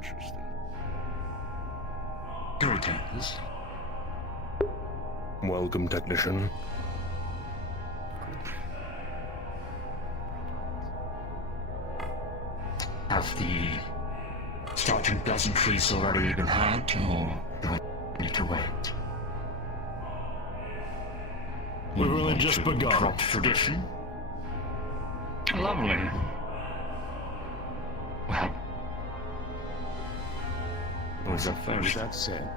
interesting. Greetings. Welcome, technician. Have the starting pleasantries already been had, or do I need to wait? We've only just begun. Interrupt tradition? Lovely. Well, it was a With first. that said,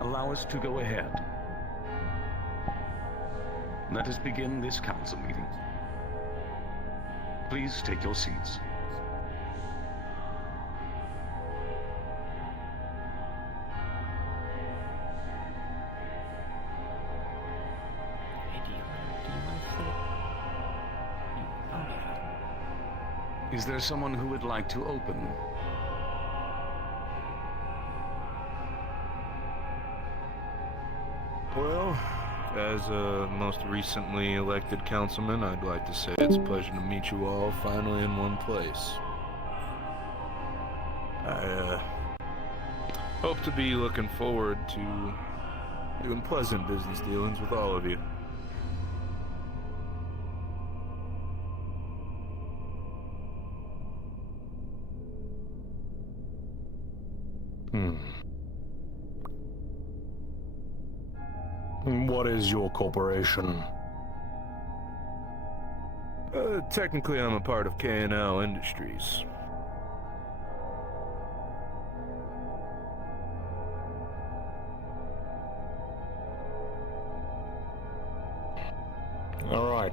allow us to go ahead. Let us begin this council meeting. Please take your seats. Is there someone who would like to open? Well, as a most recently elected councilman, I'd like to say it's a pleasure to meet you all finally in one place. I hope to be looking forward to doing pleasant business dealings with all of you. What is your corporation? Technically, I'm a part of K&L Industries. All right.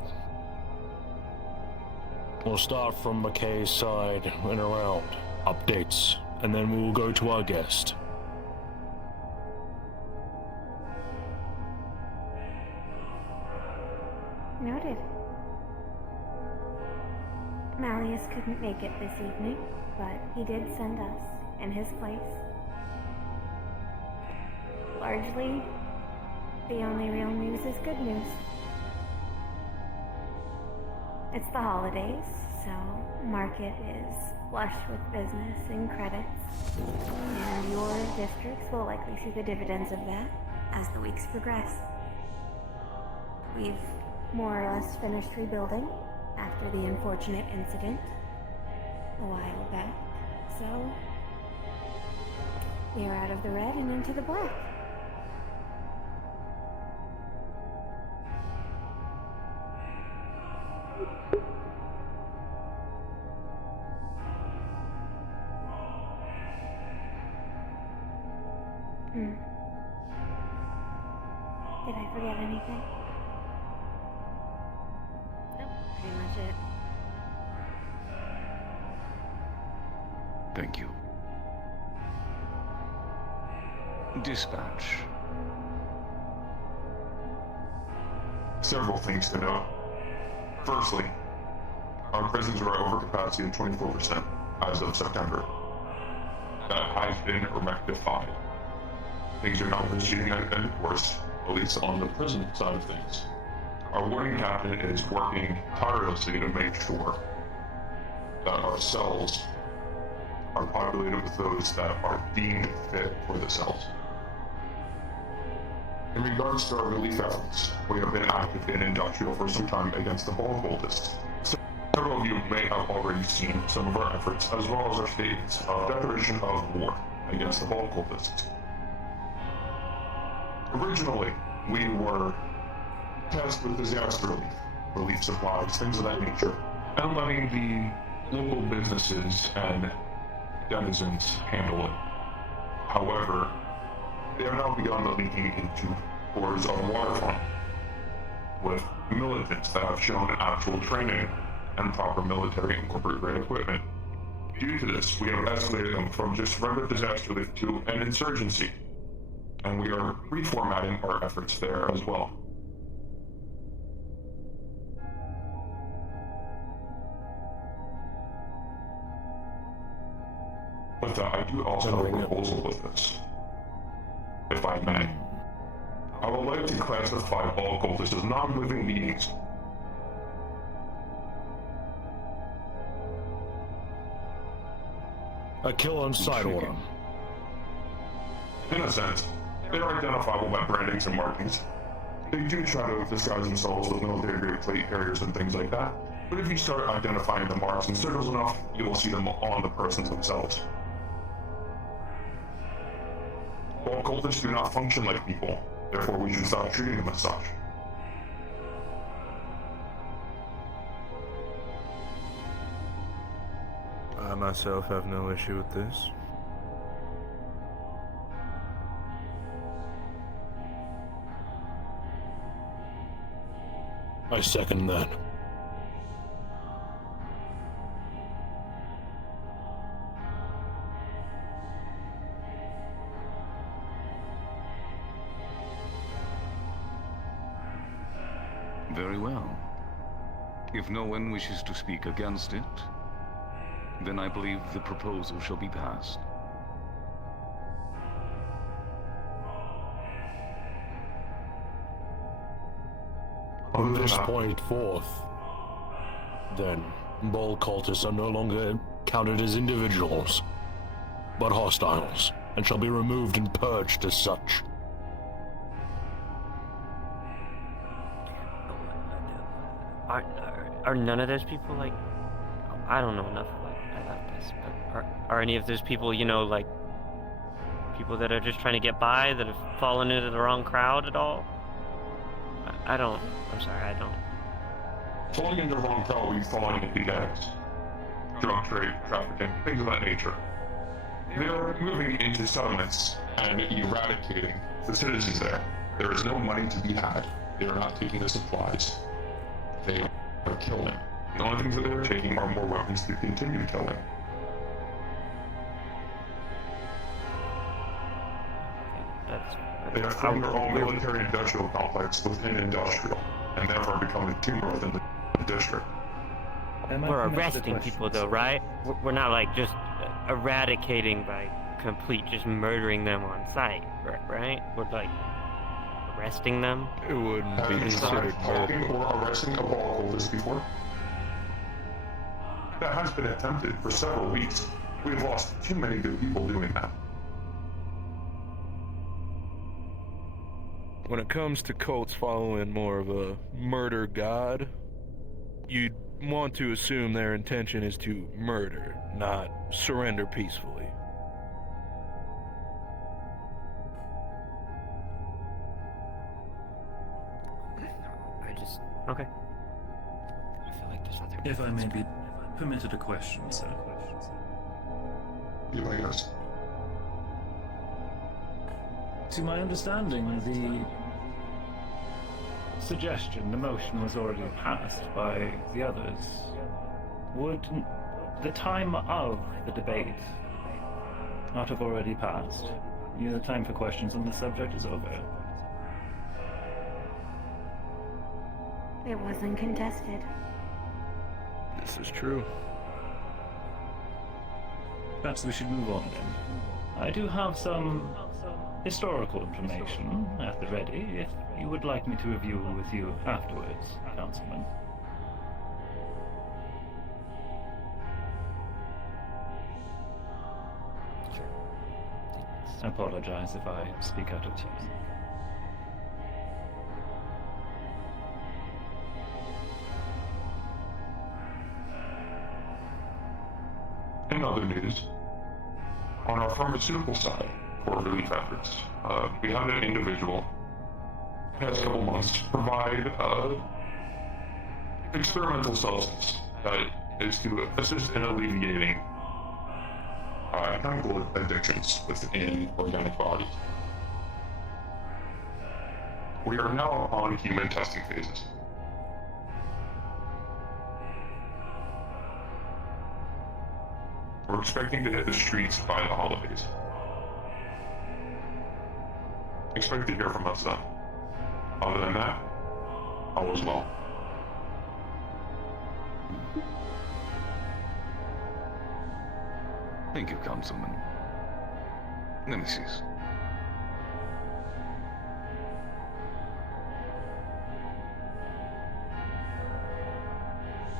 We'll start from McKay's side and around. Updates, and then we will go to our guest. Noted. Malleus couldn't make it this evening, but he did send us in his place. Largely, the only real news is good news. It's the holidays, so market is flush with business and credits, and your districts will likely see the dividends of that as the weeks progress. We've more or less finished rebuilding after the unfortunate incident a while back, so we are out of the red and into the black. Did I forget anything? Nope, pretty much it. Thank you. Dispatch. Several things to note. Firstly, our prisons are over capacity at 24% as of September. That has been rectified. Things are now proceeding in course, at least on the prison side of things. Our warden captain is working tirelessly to make sure that our cells are populated with those that are deemed fit for the cells. In regards to our relief efforts, we have been active in industrial for some time against the ball cultists. Several of you may have already seen some of our efforts, as well as our statements of declaration of war against the ball cultists. Originally, we were tasked with disaster relief supplies, things of that nature, and letting the local businesses and denizens handle it. However, they have now begun leaking into towards our waterfront with militants that have shown actual training and proper military and corporate grade equipment. Due to this, we have escalated them from just regular disaster relief to an insurgency, and we are reformatting our efforts there as well. With that, I do also have a proposal with this, if I may. I would like to classify all cultists as non-living beings. A kill on sight order. In a sense, they are identifiable by brandings and markings. They do try to disguise themselves with military-grade plate carriers and things like that, but if you start identifying the marks and circles enough, you will see them on the persons themselves. All cultists do not function like people, therefore we should stop treating them as such. I myself have no issue with this. I second that. Very well. If no one wishes to speak against it, then I believe the proposal shall be passed. From this point forth, then, Ball cultists are no longer counted as individuals, but hostiles, and shall be removed and purged as such. Are none of those people like, I don't know enough about this, but are any of those people, you know, like people that are just trying to get by, that have fallen into the wrong crowd at all? I don't. Falling into the wrong crowd will be falling into gangs, drug trade, trafficking, things of that nature. They are moving into settlements and eradicating the citizens there. There is no money to be had. They are not taking the supplies. They are killing. The only things that they're taking are more weapons to continue killing. They have formed their own military-industrial complex within industrial, and therefore become a tumor within the district. We're arresting people though, right? We're not like just eradicating by complete just murdering them on sight, right? We're like arresting them. It wouldn't Have be you considered tried talking murder. or arresting a ball cultist before? That has been attempted for several weeks. We've lost too many good people doing that. When it comes to cults following more of a murder god, you'd want to assume their intention is to murder, not surrender peacefully. Okay. I feel like there's other. If I may be permitted a question, sir. You like us? To my understanding, the suggestion, the motion was already passed by the others. Would the time of the debate not have already passed? You know, the time for questions on the subject is over. It wasn't contested. This is true. Perhaps we should move on then. I do have some historical information at the ready, if you would like me to review with you afterwards, Councilman. I apologize if I speak out of turn. In other news, on our pharmaceutical side, for relief efforts, we had an individual, past couple months, provide experimental substance that is to assist in alleviating chemical addictions within organic bodies. We are now on human testing phases. We're expecting to hit the streets by the holidays. Expect to hear from us then. Other than that, all is well. Thank you, Councilman. Nemesis.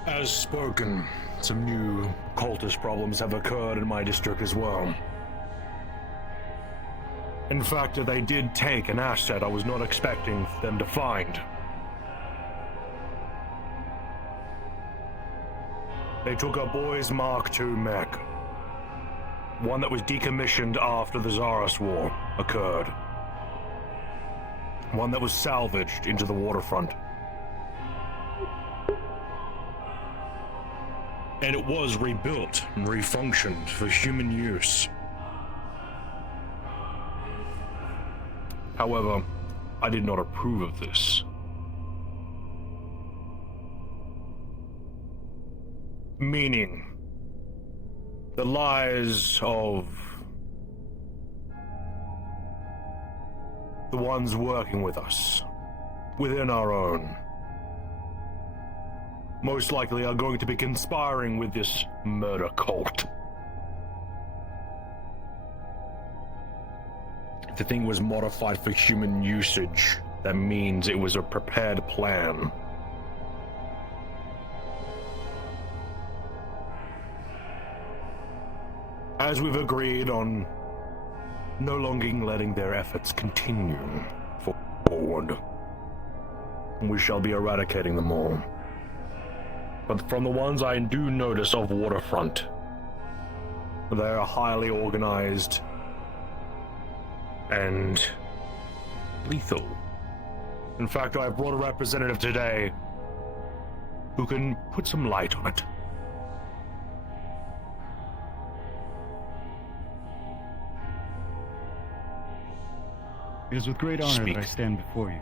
As spoken, Some new cultist problems have occurred in my district as well. In fact, they did take an asset I was not expecting them to find. They took a boy's Mark II mech. One that was decommissioned after the Zaros War occurred. One that was salvaged into the waterfront. And it was rebuilt and refunctioned for human use. However, I did not approve of this. Meaning, the lies of the ones working with us, within our own, most likely are going to be conspiring with this murder cult. If the thing was modified for human usage, that means it was a prepared plan. As we've agreed on no longer letting their efforts continue forward, we shall be eradicating them all. But from the ones I do notice of Waterfront, they are highly organized and lethal. In fact, I brought a representative today who can put some light on it. It is with great honor Speak. that I stand before you.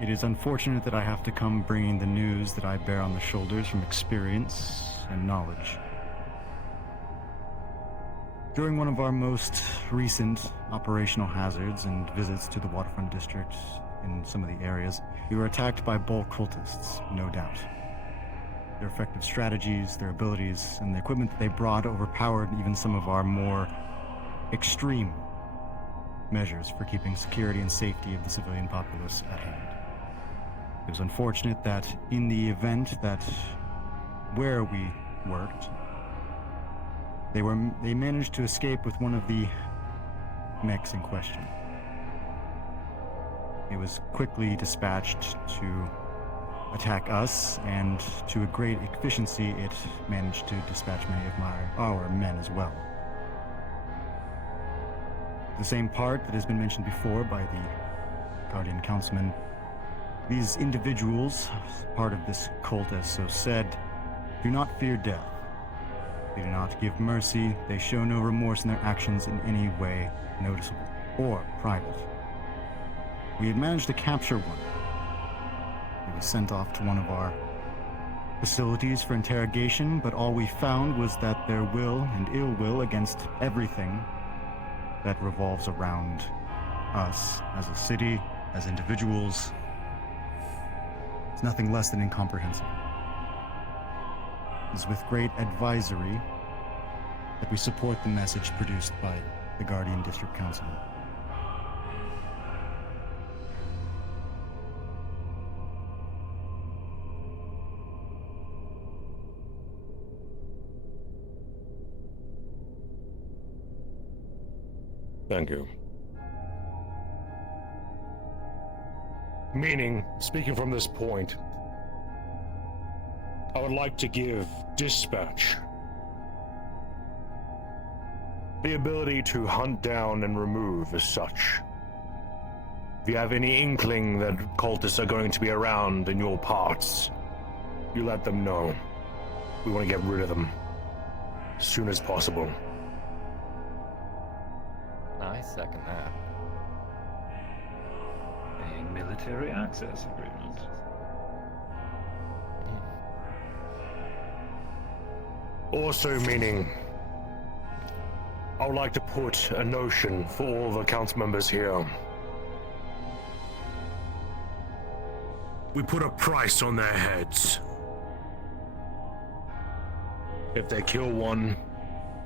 It is unfortunate that I have to come bringing the news that I bear on the shoulders from experience and knowledge. During one of our most recent operational hazards and visits to the waterfront district in some of the areas, we were attacked by Bull cultists, no doubt. Their effective strategies, their abilities, and the equipment that they brought overpowered even some of our more extreme measures for keeping security and safety of the civilian populace at hand. It was unfortunate that in the event that where we worked, they managed to escape with one of the mechs in question. It was quickly dispatched to attack us, and to a great efficiency, it managed to dispatch many of our men as well. The same part that has been mentioned before by the Guardian Councilman, these individuals, part of this cult as so said, do not fear death. They do not give mercy. They show no remorse in their actions in any way noticeable or private. We had managed to capture one. He was sent off to one of our facilities for interrogation, but all we found was that their will and ill will against everything that revolves around us as a city, as individuals, it's nothing less than incomprehensible. It is with great advisory that we support the message produced by the Guardian District Council. Thank you. Meaning, speaking from this point, I would like to give Dispatch the ability to hunt down and remove as such. If you have any inkling that cultists are going to be around in your parts, you let them know. We want to get rid of them as soon as possible. I second that. A military access agreement. Also meaning, I would like to put a notion for all the council members here. We put a price on their heads. If they kill one,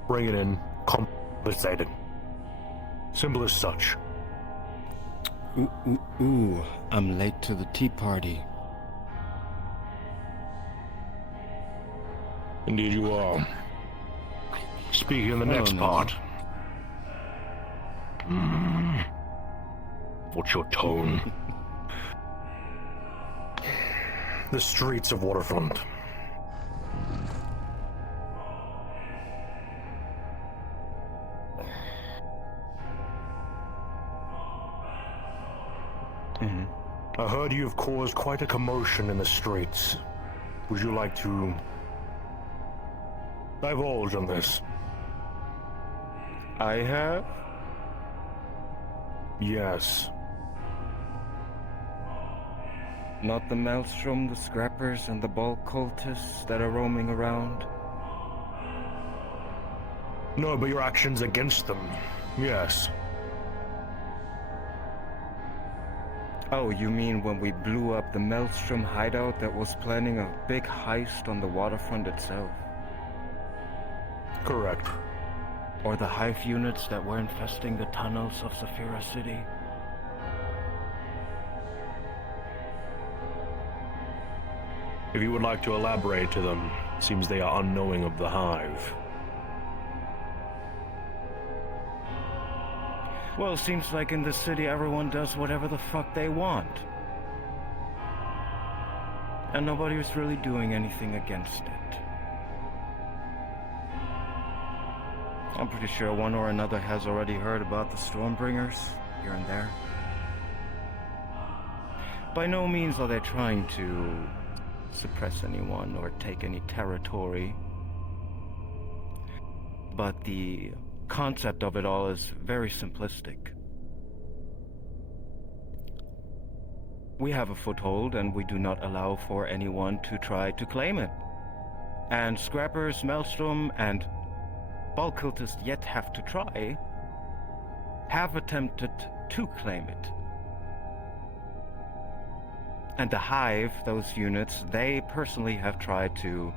bring it in, compensated. Simple as such. Ooh, I'm late to the tea party. Indeed you are. Speaking of the next no. part. What's your tone? The streets of Waterfront. I heard you've caused quite a commotion in the streets. Would you like to divulge on this? I have? Yes. Not the Maelstrom, the Scrappers, and the Ball cultists that are roaming around? No, but your actions against them. Yes. Oh, you mean when we blew up the Maelstrom hideout that was planning a big heist on the waterfront itself? Correct. Or the hive units that were infesting the tunnels of Saphira City? If you would like to elaborate to them, it seems they are unknowing of the hive. Well, it seems like in this city everyone does whatever the fuck they want. And nobody is really doing anything against it. I'm pretty sure one or another has already heard about the Stormbringers, here and there. By no means are they trying to suppress anyone or take any territory. But the concept of it all is very simplistic. We have a foothold and we do not allow for anyone to try to claim it. And Scrappers, Maelstrom, and Ball cultists yet have to try, have attempted to claim it. And the Hive, those units, they personally have tried to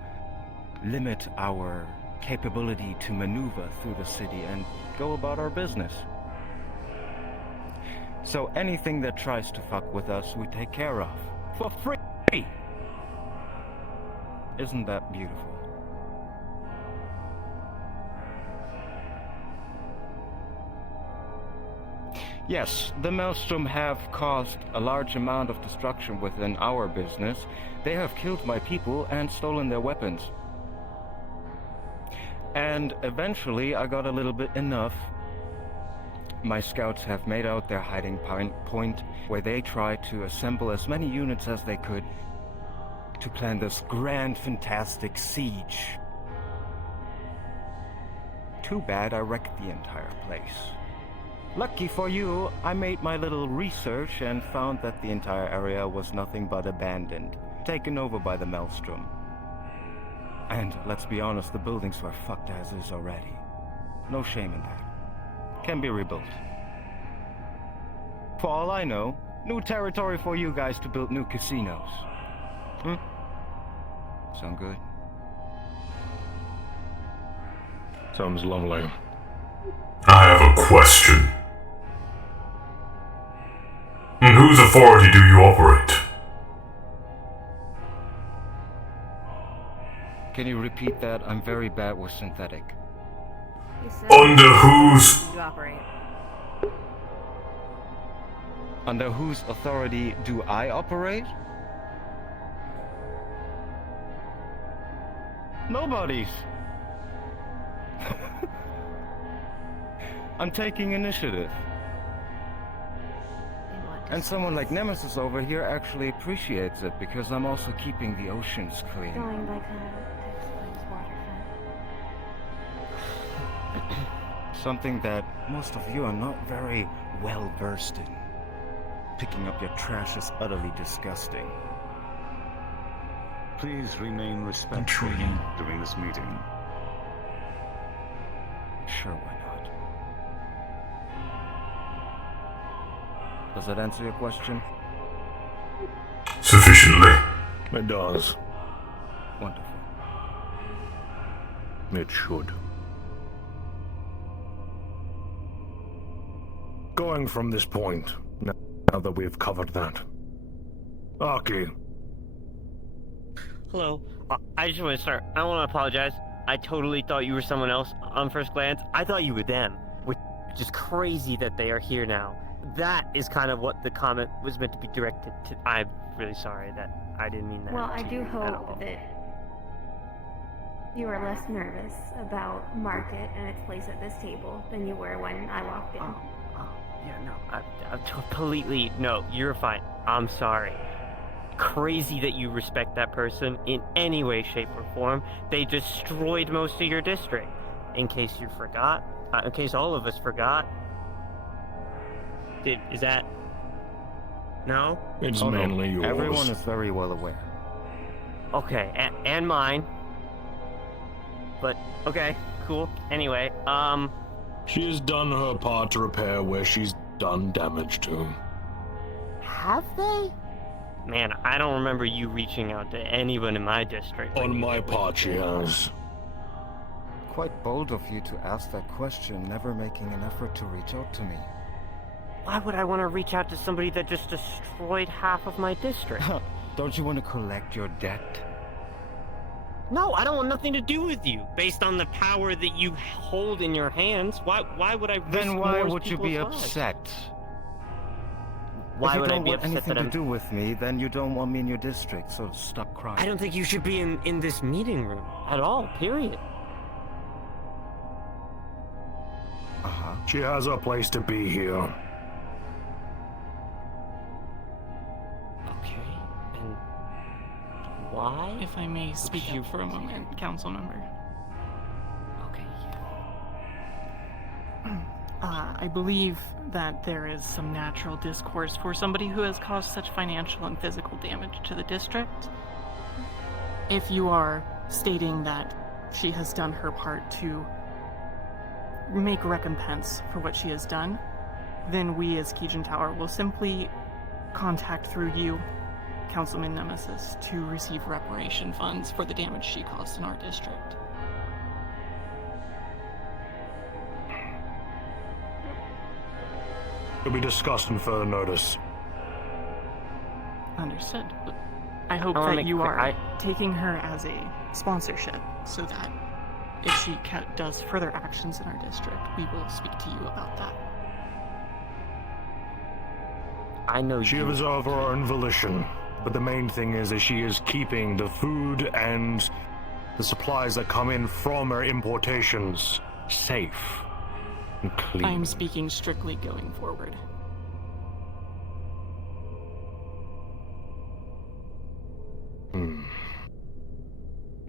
limit our capability to maneuver through the city and go about our business. So anything that tries to fuck with us, we take care of. For free! Isn't that beautiful? Yes, the Maelstrom have caused a large amount of destruction within our business. They have killed my people and stolen their weapons. And eventually I got a little bit enough. My scouts have made out their hiding point where they tried to assemble as many units as they could to plan this grand, fantastic siege. Too bad I wrecked the entire place. Lucky for you, I made my little research and found that the entire area was nothing but abandoned, taken over by the Maelstrom. And let's be honest, the buildings were fucked as is already. No shame in that. Can be rebuilt. For all I know, new territory for you guys to build new casinos. Sound good? Sounds lovely. I have a question. In whose authority do you operate? Can you repeat that? I'm very bad with synthetic. Under whose... You operate. Under whose authority do I operate? Nobody's. I'm taking initiative. And someone like Nemesis over here actually appreciates it because I'm also keeping the oceans clean. Going like Texas waterfront. Something that most of you are not very well versed in. Picking up your trash is utterly disgusting. Please remain respectful during this meeting. Sure, why not? Does that answer your question? Sufficiently. It does. Wonderful. It should. Going from this point, now that we've covered that. Aki. Hello. I just want to start. I want to apologize. I totally thought you were someone else on first glance. I thought you were them, which is crazy that they are here now. That is kind of what the comment was meant to be directed to. I'm really sorry that I didn't mean that. Well, I to do you at all. hope that you are less nervous about Market and its place at this table than you were when I walked in. Yeah, no, I'm completely, no, you're fine. I'm sorry. Crazy that you respect that person in any way, shape, or form. They destroyed most of your district. In case you forgot, in case all of us forgot. Is that... No? It's Oh, no. mainly yours. Everyone is very well aware. Okay, and mine. But, okay, cool. Anyway, She has done her part to repair where she's done damage to. have they? Man, I don't remember you reaching out to anyone in my district. On my part, she has. Quite bold of you to ask that question, never making an effort to reach out to me. Why would I want to reach out to somebody that just destroyed half of my district? Don't you want to collect your debt? No, I don't want nothing to do with you. Based on the power that you hold in your hands, why would I risk Then why more would you be people's lives? upset? Why if would you I don't be want upset anything that to I'm... do with me, then you don't want me in your district, so stop crying. I don't think you should be in this meeting room at all, period. Uh-huh. She has a place to be here. Okay, and why? If I may speak you up for a moment, council member. Okay, I believe that there is some natural discourse for somebody who has caused such financial and physical damage to the district. If you are stating that she has done her part to make recompense for what she has done, then we as Keegan Tower will simply contact through you, Councilman Nemesis, to receive reparation funds for the damage she caused in our district. It'll be discussed in further notice. Understood. I hope I wanna that make you clear- are taking her as a sponsorship, so that if she does further actions in our district, we will speak to you about that. I know She you... was of her own volition, but the main thing is that she is keeping the food and the supplies that come in from her importations safe and clean. I am speaking strictly going forward.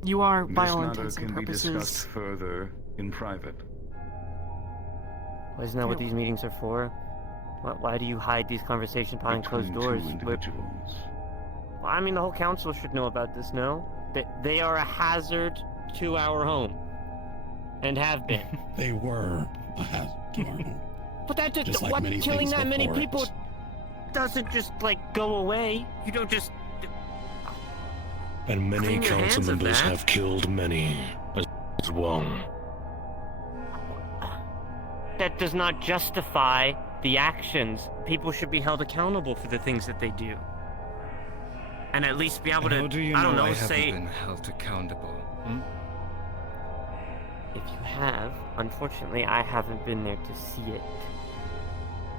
You are, by This all matter intents and can be purposes, discussed further in private. Well, isn't that what these meetings are for? Why do you hide these conversations behind closed doors? Two individuals. Well, I mean, the whole council should know about this, no? They are a hazard to our home. And have been. They were a hazard to our home. But that just like what many killing things that many before people it. doesn't just like go away. You don't just... And many Clean your hands council of members that. have killed many as well. That does not justify the actions. People should be held accountable for the things that they do. And at least be able to, How do you I don't know, I haven't say... been held accountable? If you have, unfortunately, I haven't been there to see it.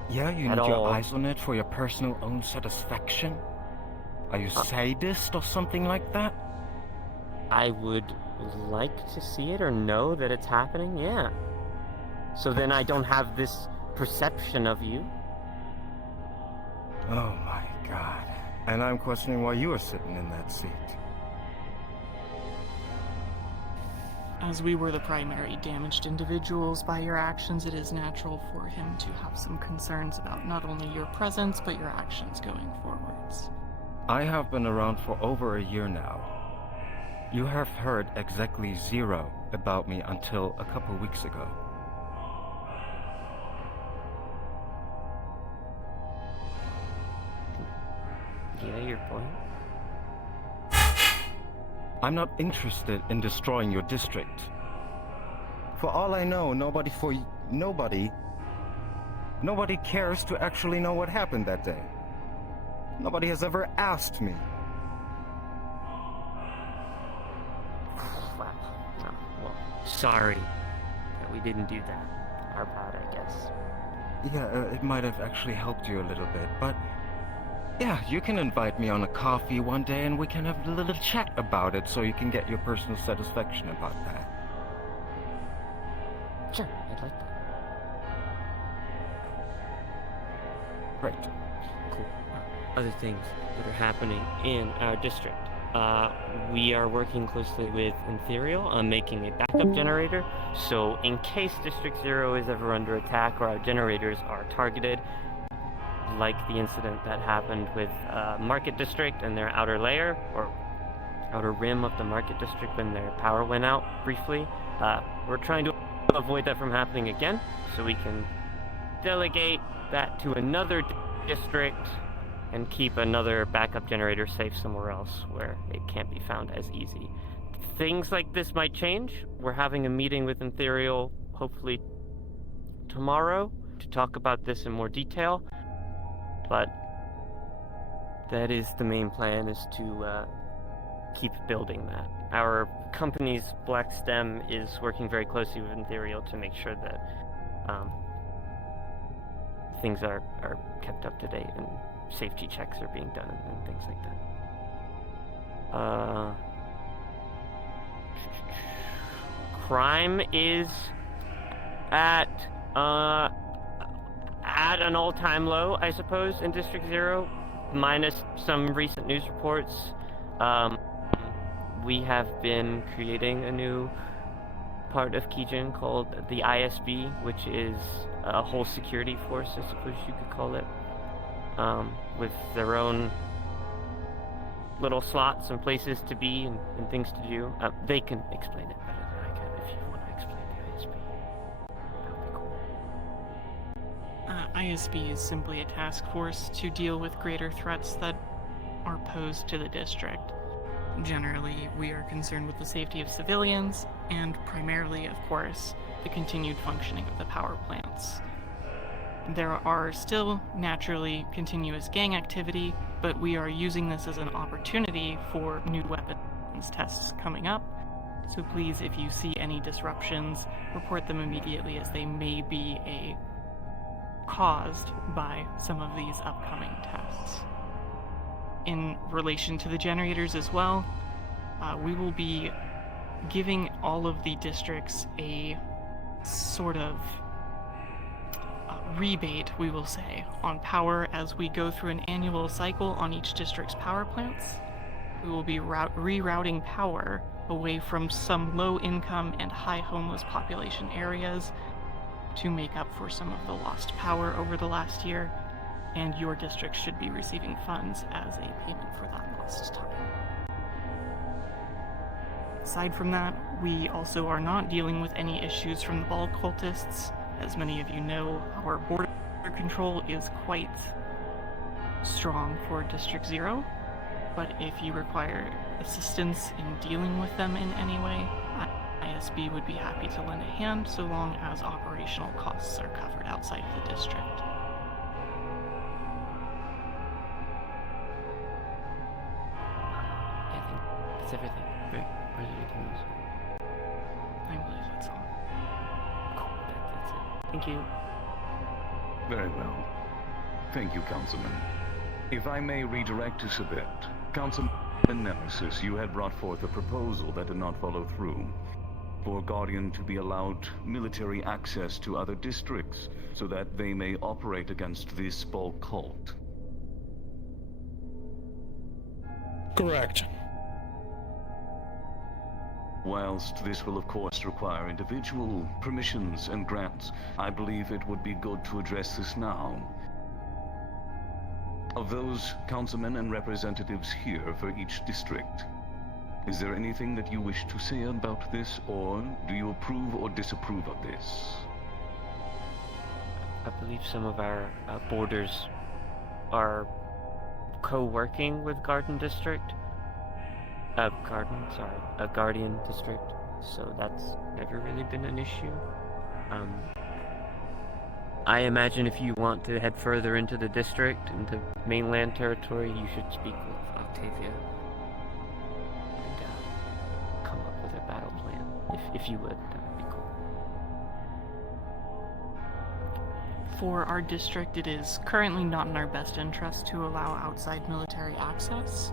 Yeah, you At need your all. eyes on it for your personal own satisfaction? Are you sadist or something like that? I would like to see it or know that it's happening, yeah. So then I don't have this perception of you. Oh my god. And I'm questioning why you are sitting in that seat. as we were the primary damaged individuals by your actions, it is natural for him to have some concerns about not only your presence, but your actions going forwards. I have been around for over a year now. You have heard exactly zero about me until a couple weeks ago. Yeah, your point. I'm not interested in destroying your district. For all I know, nobody cares to actually know what happened that day. Nobody has ever asked me. sorry that we didn't do that. Our bad, I guess. Yeah, it might have actually helped you a little bit, but yeah, you can invite me on a coffee one day and we can have a little chat about it so you can get your personal satisfaction about that. Sure, I'd like that. Great. Cool. Other things that are happening in our district. We are working closely with Ethereal on making a backup generator, so in case District 0 is ever under attack or our generators are targeted, like the incident that happened with Market District and their outer layer, or outer rim of the Market District when their power went out briefly, we're trying to avoid that from happening again, so we can delegate that to another district and keep another backup generator safe somewhere else where it can't be found as easy. Things like this might change. We're having a meeting with Ethereal hopefully tomorrow to talk about this in more detail, but that is the main plan, is to keep building that. Our company's Black Stem is working very closely with Ethereal to make sure that things are kept up to date and safety checks are being done and things like that. Crime is at an all-time low, I suppose, in District 0, minus some recent news reports. We have been creating a new part of Kijin called the ISB, which is a whole security force, I suppose you could call it, with their own little slots and places to be and things to do. They can explain it better than I can if you want to explain the ISB. That would be cool. ISB is simply a task force to deal with greater threats that are posed to the district. Generally, we are concerned with the safety of civilians, and primarily, of course, the continued functioning of the power plants. There are still, naturally, continuous gang activity, but we are using this as an opportunity for new weapons tests coming up. So please, if you see any disruptions, report them immediately, as they may be caused by some of these upcoming tests. In relation to the generators as well, we will be giving all of the districts a sort of rebate, we will say, on power as we go through an annual cycle on each district's power plants. We will be rerouting power away from some low-income and high homeless population areas to make up for some of the lost power over the last year, and your district should be receiving funds as a payment for that lost time. Aside from that, we also are not dealing with any issues from the ball cultists. As many of you know, our border control is quite strong for District 0, but if you require assistance in dealing with them in any way, ISB would be happy to lend a hand so long as operational costs are covered outside of the district. I think that's everything, right? Or is there anything else? I believe that's all. Cool, that's it. Thank you. Very well. Thank you, Councilman. If I may redirect us a bit. Councilman Nemesis, you had brought forth a proposal that did not follow through. For Guardian to be allowed military access to other districts so that they may operate against this Ball cult. Correct. Whilst this will of course require individual permissions and grants, I believe it would be good to address this now. Of those councilmen and representatives here for each district, is there anything that you wish to say about this, or do you approve or disapprove of this? I believe some of our borders are co-working with Guardian District. Guardian District, so that's never really been an issue. I imagine if you want to head further into the district, into mainland territory, you should speak with Octavia and come up with a battle plan. If you would, that would for our district, it is currently not in our best interest to allow outside military access.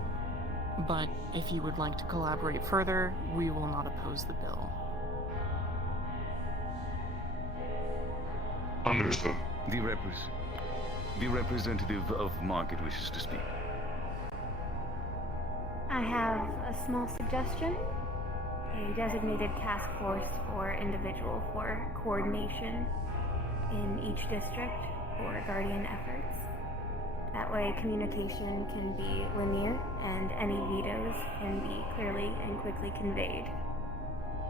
But if you would like to collaborate further, we will not oppose the bill. Understood. The representative of Market wishes to speak. I have a small suggestion. A designated task force for individual for coordination in each district for Guardian efforts. That way communication can be linear and any vetoes can be clearly and quickly conveyed,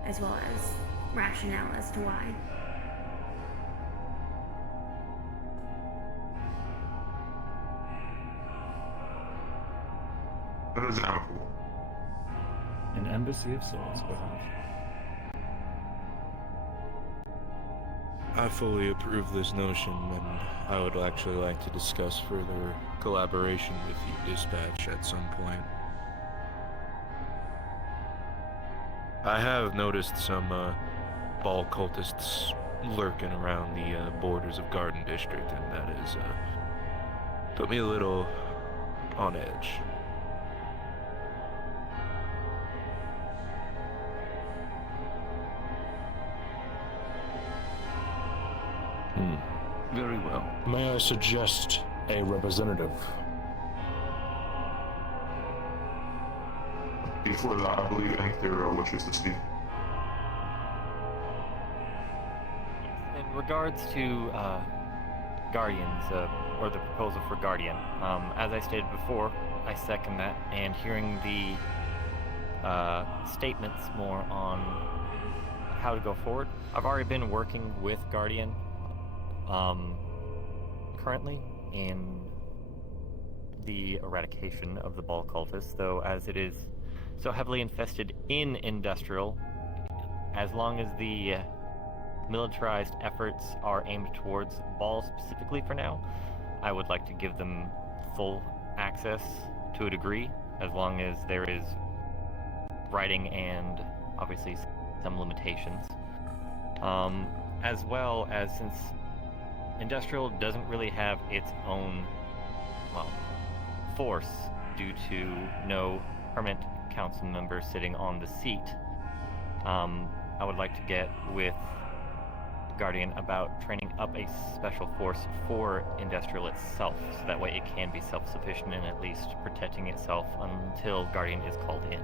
as well as rationale as to why. That is amicable. An embassy of sorts, perhaps. I fully approve this notion, and I would actually like to discuss further collaboration with you, Dispatch, at some point. I have noticed some ball cultists lurking around the borders of Garden District, and that has put me a little on edge. Very well. May I suggest a representative? Before that, I believe Anthera wishes to speak. In regards to Guardians, or the proposal for Guardian, as I stated before, I second that, and hearing the statements more on how to go forward. I've already been working with Guardian currently in the eradication of the ball cultists, though as it is so heavily infested in industrial, as long as the militarized efforts are aimed towards ball specifically for now, I would like to give them full access to a degree, as long as there is writing and obviously some limitations. As well as, since industrial doesn't really have its own, well, force due to no permanent council member sitting on the seat, I would like to get with Guardian about training up a special force for industrial itself, so that way it can be self-sufficient and at least protecting itself until Guardian is called in.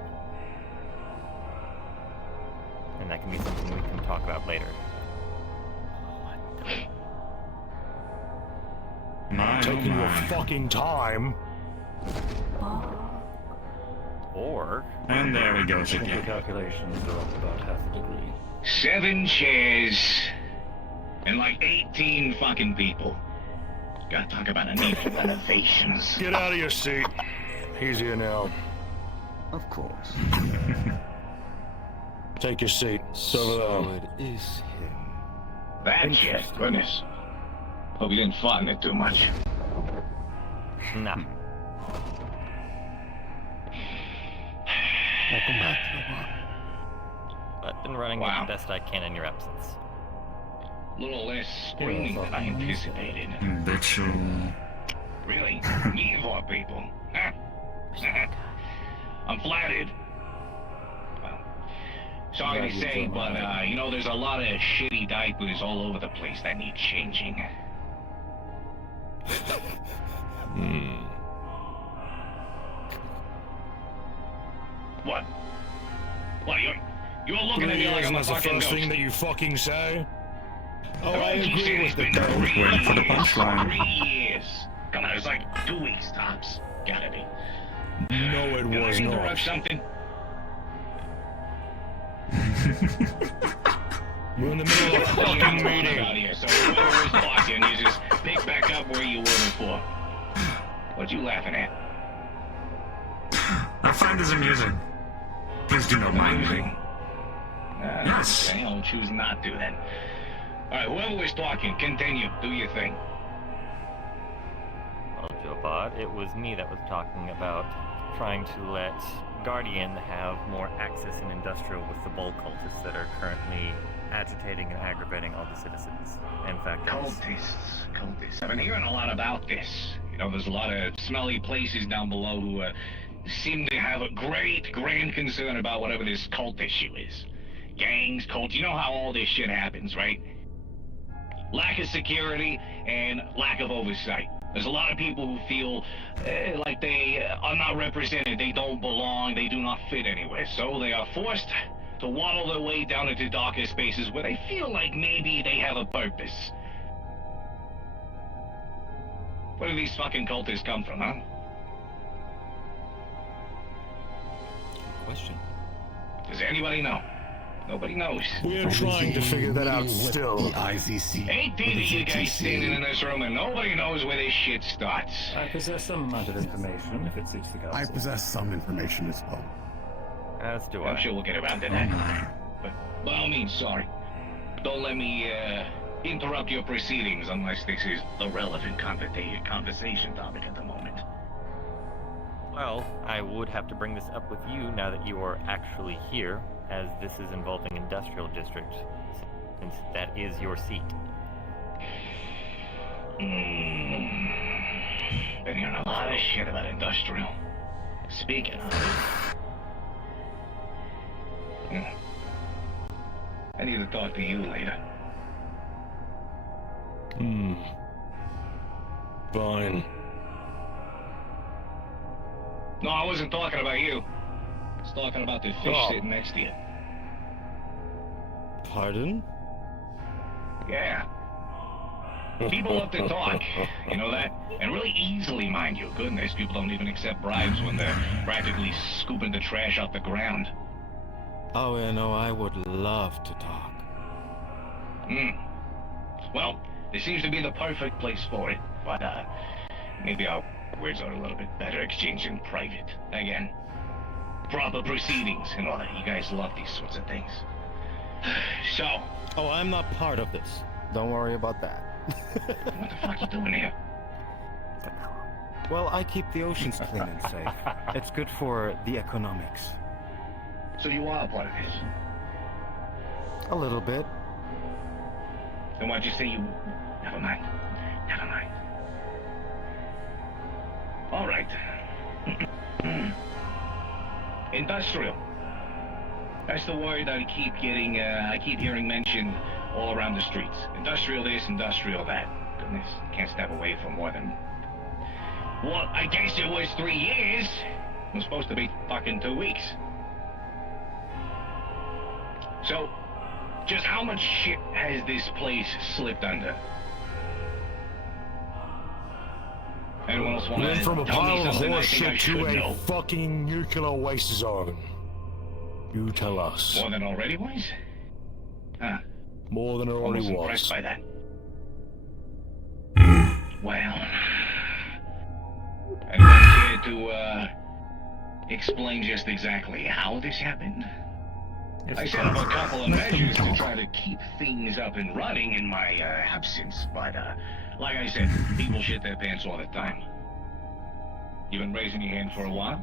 And that can be something we can talk about later. Taking your fucking time. Or... And there he goes The again. calculations are off about half a degree. 7 chairs and like 18 fucking people. Gotta talk about a need for renovations. Get out of your seat. He's here now. Of course. Take your seat. So it is him. That's it. Goodness. Hope you didn't flatten it too much. Nah. Welcome back, Robot. But been running Wow. the best I can in your absence. A little less screaming than I anticipated. Bitch. Really? Me of all people. Huh? I'm flattered. Well, sorry to say, but, you know, there's a lot of shitty diapers all over the place that need changing. What? What, you're looking at me like I'm a That's the fucking first ghost. thing that you fucking say? Oh, Don't I keep saying agree it's with been the 3 waiting for the years. punchline. 3 years. Come on, it was like 2 weeks tops. Gotta be. No, it Did I was interrupt not. something? You're in the middle of a Well, you fucking know what meeting. about here, so whoever was talking, you just pick back up where you were before. What you laughing at? I find this amusing. Please do not mind me. Amusing. Yes. Okay, I'll choose not to then. Alright, whoever was talking, continue. Do your thing. Well, Jobot, it was me that was talking about trying to let Guardian have more access in industrial with the bull cultists that are currently agitating and aggravating all the citizens. In fact, Cultists. I've been hearing a lot about this. You know, there's a lot of smelly places down below who seem to have a great, grand concern about whatever this cult issue is. Gangs, cults, you know how all this shit happens, right? Lack of security and lack of oversight. There's a lot of people who feel like they are not represented, they don't belong, they do not fit anywhere. So they are forced to waddle their way down into darker spaces where they feel like maybe they have a purpose. Where do these fucking cultists come from, huh? Question. Does anybody know? Nobody knows. We're trying to figure that out still. The IVC. 18 of you guys standing in this room and nobody knows where this shit starts. I possess some amount of information, if it suits the council. I possess some information as well. As do I'm I. sure we'll get around to that. But by all means, sorry. Don't let me interrupt your proceedings unless this is the relevant conversation topic at the moment. Well, I would have to bring this up with you now that you are actually here, as this is involving industrial district, since that is your seat. Been hearing a lot of shit about industrial. Speaking of... I need to talk to you later. Fine. No, I wasn't talking about you. I was talking about the fish sitting next to you. Pardon? Yeah. People love to talk, you know that? And really easily, mind you. Goodness, people don't even accept bribes when they're practically scooping the trash off the ground. Oh, yeah, no, I would love to talk. Well, this seems to be the perfect place for it, but, maybe our words are a little bit better exchanged in private. Again, proper proceedings and all that. You guys love these sorts of things. So... Oh, I'm not part of this. Don't worry about that. What the fuck you doing here? Well, I keep the oceans clean and safe. It's good for the economics. So you are a part of this? A little bit. Then why'd you say you... Never mind. Never mind. All right. Industrial. That's the word I keep getting, I keep hearing mentioned all around the streets. Industrial this, industrial that. Goodness, can't step away for more than... Well, I guess it was 3 years. It was supposed to be fucking 2 weeks. So, just how much shit has this place slipped under? Anyone else want to Went from a tell me pile of something I horse think I shit should to a know? fucking nuclear waste zone. You tell us. More than already was? Huh. More than it already Almost impressed was. by that. Well... Anyone care to, explain just exactly how this happened? I set up a couple of measures to try to keep things up and running in my, absence, but, like I said, people shit their pants all the time. You been raising your hand for a while?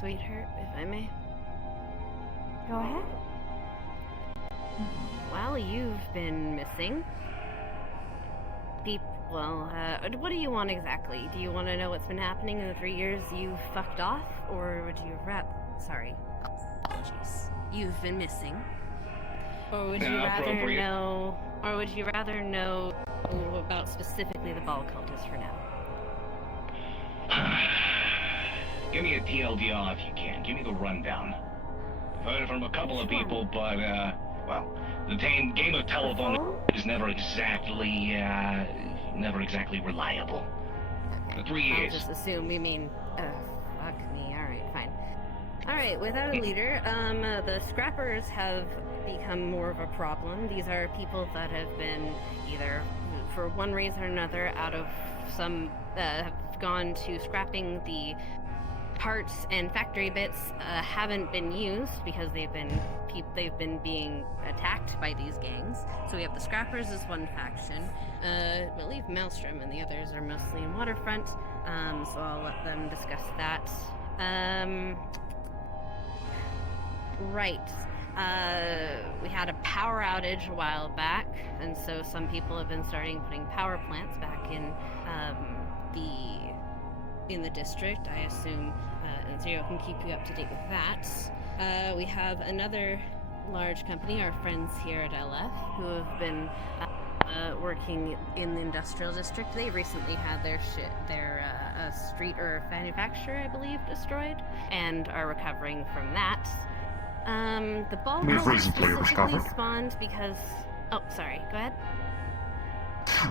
Sweetheart, if I may. Go ahead. Well, you've been missing. What do you want exactly? Do you want to know what's been happening in the 3 years you fucked off? Or would you Sorry. Apologies. You've been missing. Or would you rather know... Or would you rather know about specifically the ball cultists for now? Give me a TLDR if you can. Give me the rundown. I've heard it from a couple of people, but, well, the game of telephone is never exactly reliable. Okay. The 3 years. I'll just assume you mean, fuck me. Alright, fine. Alright, without a leader, the scrappers have become more of a problem. These are people that have been either, for one reason or another, out of some, have gone to scrapping the parts and factory bits, haven't been used because they've been being attacked by these gangs. So we have the scrappers as one faction. I believe Maelstrom and the others are mostly in Waterfront, so I'll let them discuss that. Right. We had a power outage a while back, and so some people have been starting putting power plants back in the district. I assume, and Zero can keep you up to date with that. We have another large company, our friends here at LF, who have been working in the industrial district. They recently had their street or manufacturer, I believe, destroyed, and are recovering from that. The ball We've specifically recently recovered. spawned because... Oh, sorry, go ahead.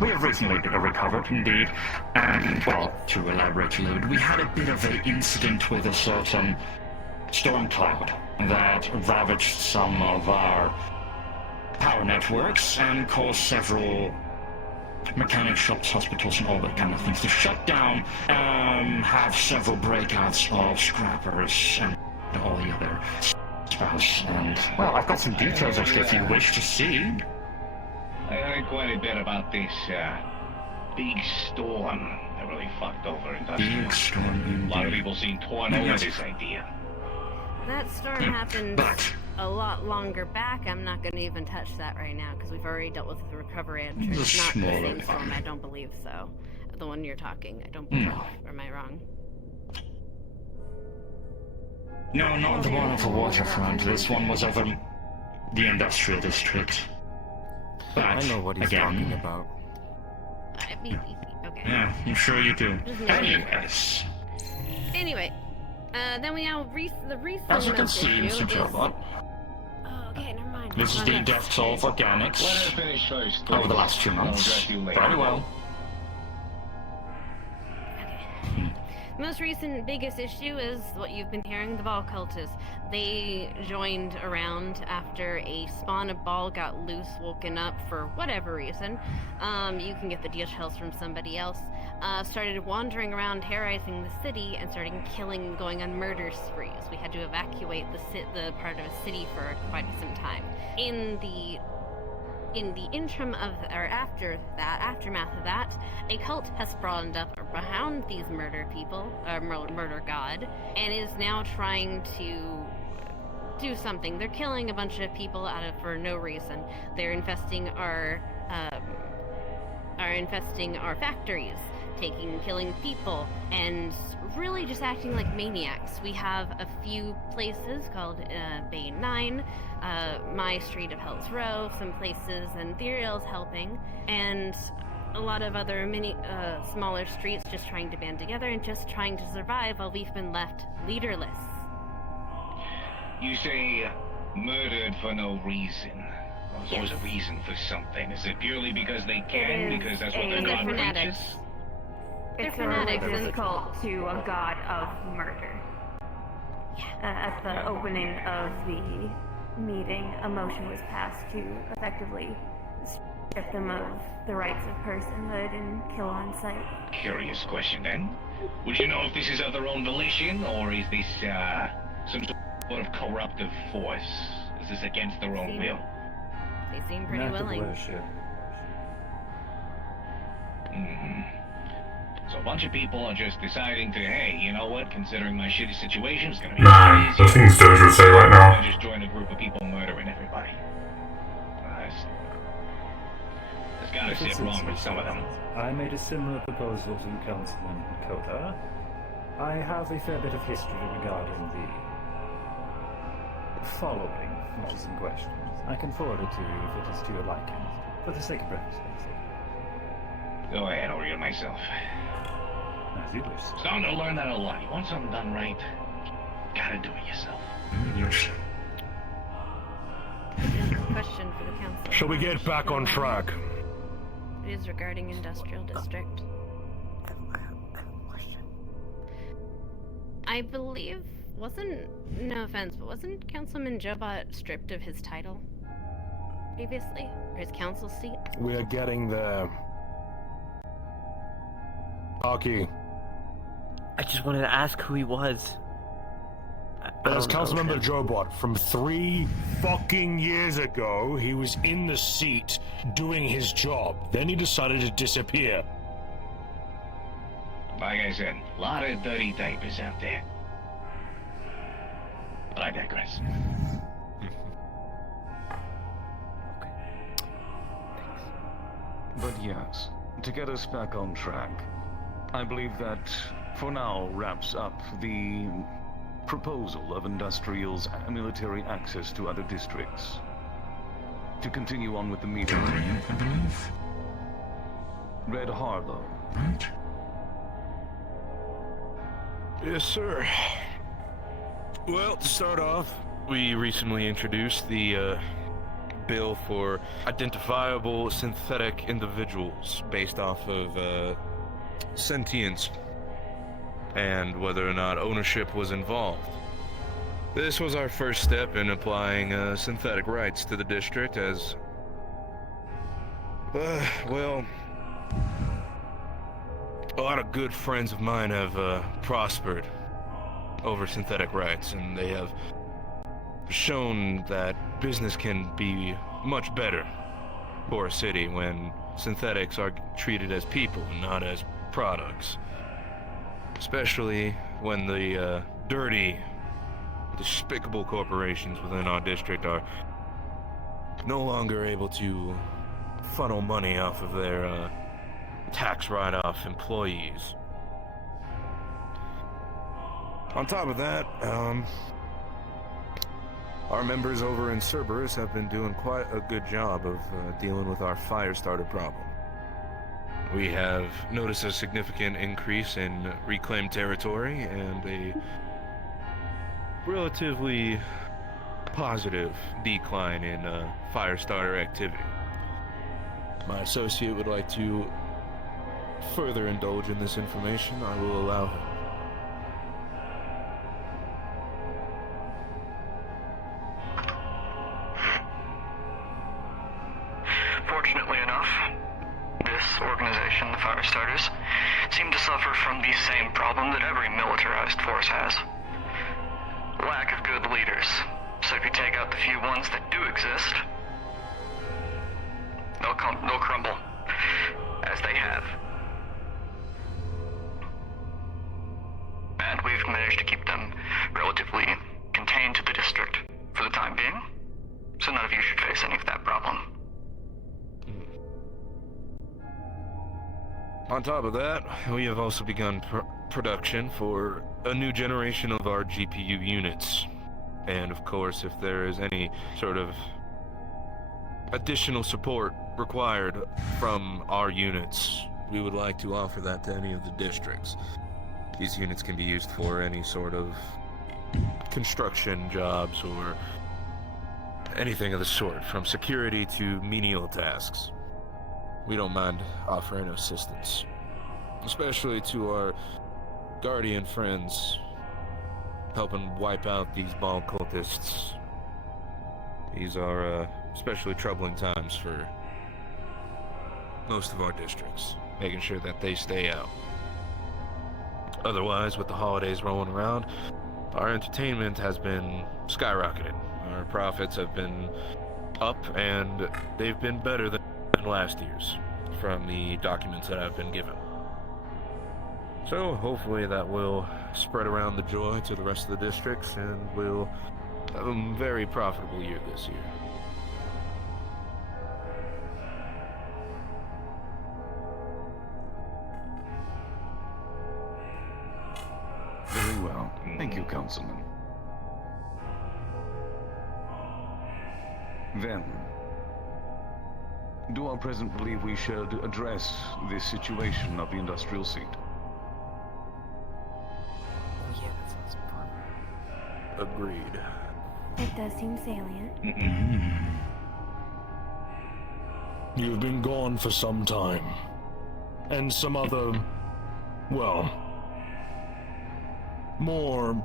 We have recently recovered, indeed. And, well, to elaborate a little, we had a bit of an incident with a certain storm cloud that ravaged some of our power networks and caused several mechanic shops, hospitals, and all that kind of things to shut down, have several breakouts of scrappers and all the other spells. And, well, I've got some details actually if you wish to see. I heard quite a bit about this, big storm that really fucked over industrial. Big storm, A lot of people seem torn over this idea. That storm happened a lot longer back. I'm not going to even touch that right now because we've already dealt with the recovery entry. It's not the same storm, I don't believe so. The one you're talking, I don't believe. Or am I wrong? No, not the one off the waterfront. This one was over the industrial district. But, I know what he's talking about. Okay. Yeah, I'm sure you do. Anyways. Anyway, then we have the recent As you can see, Mr. Jobot, Oh, okay, never mind. this is the death toll of organics Let her finish first. over the last 2 months. I'll address you later. Very well. The most recent biggest issue is what you've been hearing, the ball cultists. They joined around after a spawn of ball got loose, woken up for whatever reason. You can get the details from somebody else. Started wandering around, terrorizing the city, and started killing and going on murder sprees. We had to evacuate the part of a city for quite some time. In the interim of, or after that, aftermath of that, a cult has spawned up around these murder people, or murder god, and is now trying to do something. They're killing a bunch of people for no reason. They're infesting our factories, killing people, and really just acting like maniacs. We have a few places called Bay 9, My Street of Hell's Row, some places, and Theriel's helping, and a lot of other smaller streets just trying to band together and just trying to survive while we've been left leaderless. You say murdered for no reason. Well, there's always a reason for something. Is it purely because they can? Because that's what their god preaches? It's a religious cult to a god of murder. At the opening of the meeting, a motion was passed to effectively strip them of the rights of personhood and kill on sight. Curious question then. Would you know if this is of their own volition, or is this some sort of corruptive force? Is this against their own will? They seem pretty willing. So a bunch of people are just deciding to, hey, you know what, considering my shitty situation, it's gonna be Man, the things Doge would say right now. I just join a group of people murdering everybody. There's gotta sit wrong with some of them. I made a similar proposal to Councilman Kota. I have a fair bit of history regarding the following, which is in question. I can forward it to you if it is to your liking, for the sake of reference. Go ahead, I'll read it myself. As you wish. Starting to learn that a lot. You want something done right, gotta do it yourself. Question for the council. Shall we get back on track? It is regarding industrial district. I believe, no offense, but wasn't Councilman Jobot stripped of his title previously? Or his council seat? We're getting there. Aki. I just wanted to ask who he was. As Councilmember Jobot, from 3 fucking years ago, he was in the seat doing his job. Then he decided to disappear. Like I said, a lot of dirty diapers out there. But I digress. Yes, to get us back on track, I believe that, for now, wraps up the proposal of Industrial's military access to other districts. To continue on with the meeting... I believe. Red Harlow. Right? Yes, sir. Well, to start off, we recently introduced the bill for identifiable synthetic individuals based off of sentience and whether or not ownership was involved. This was our first step in applying synthetic rights to the district as, well, a lot of good friends of mine have prospered over synthetic rights, and they have shown that business can be much better for a city when synthetics are treated as people and not as products. Especially when the dirty, despicable corporations within our district are no longer able to funnel money off of their tax write-off employees. On top of that, our members over in Cerberus have been doing quite a good job of dealing with our fire starter problem. We have noticed a significant increase in reclaimed territory and a relatively positive decline in fire starter activity. My associate would like to further indulge in this information. I will allow him. Fortunately enough, this organization, the Firestarters, seem to suffer from the same problem that every militarized force has. Lack of good leaders. So if you take out the few ones that do exist, they'll crumble, as they have. And we've managed to keep them relatively contained to the district for the time being, so none of you should face any of that problem. On top of that, we have also begun production for a new generation of our GPU units. And of course, if there is any sort of additional support required from our units, we would like to offer that to any of the districts. These units can be used for any sort of construction jobs or anything of the sort, from security to menial tasks. We don't mind offering assistance, especially to our Guardian friends, helping wipe out these ball cultists. These are especially troubling times for most of our districts, making sure that they stay out. Otherwise, with the holidays rolling around, our entertainment has been skyrocketed. Our profits have been up, and they've been better than last year's, from the documents that I've been given. So hopefully that will spread around the joy to the rest of the districts, and we'll have a very profitable year this year. Very well. Thank you, Councilman. Then, do our president believe we should address this situation of the industrial seat? Yeah, that sounds important. Agreed. It does seem salient. You've been gone for some time. And some other, well, more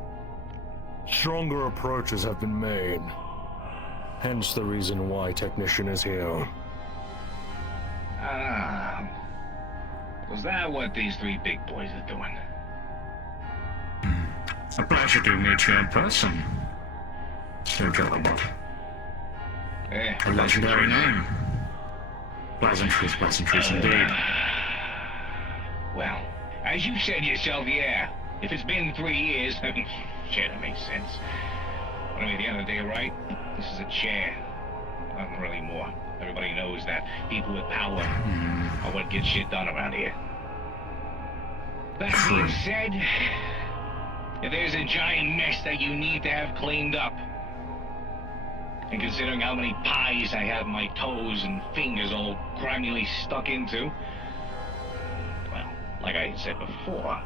stronger approaches have been made. Hence the reason why Technician is here. Was that what these three big boys are doing? A pleasure to meet you in person, Sir Jellabot. A legendary name. Pleasantries indeed. Well, as you said yourself, yeah. If it's been 3 years, shit, it makes sense. But I mean, at the end of the day, right? This is a chair. Nothing really more. Everybody knows that people with power are what gets shit done around here. That being said, if there's a giant mess that you need to have cleaned up, and considering how many pies I have my toes and fingers all grimy stuck into, well, like I said before,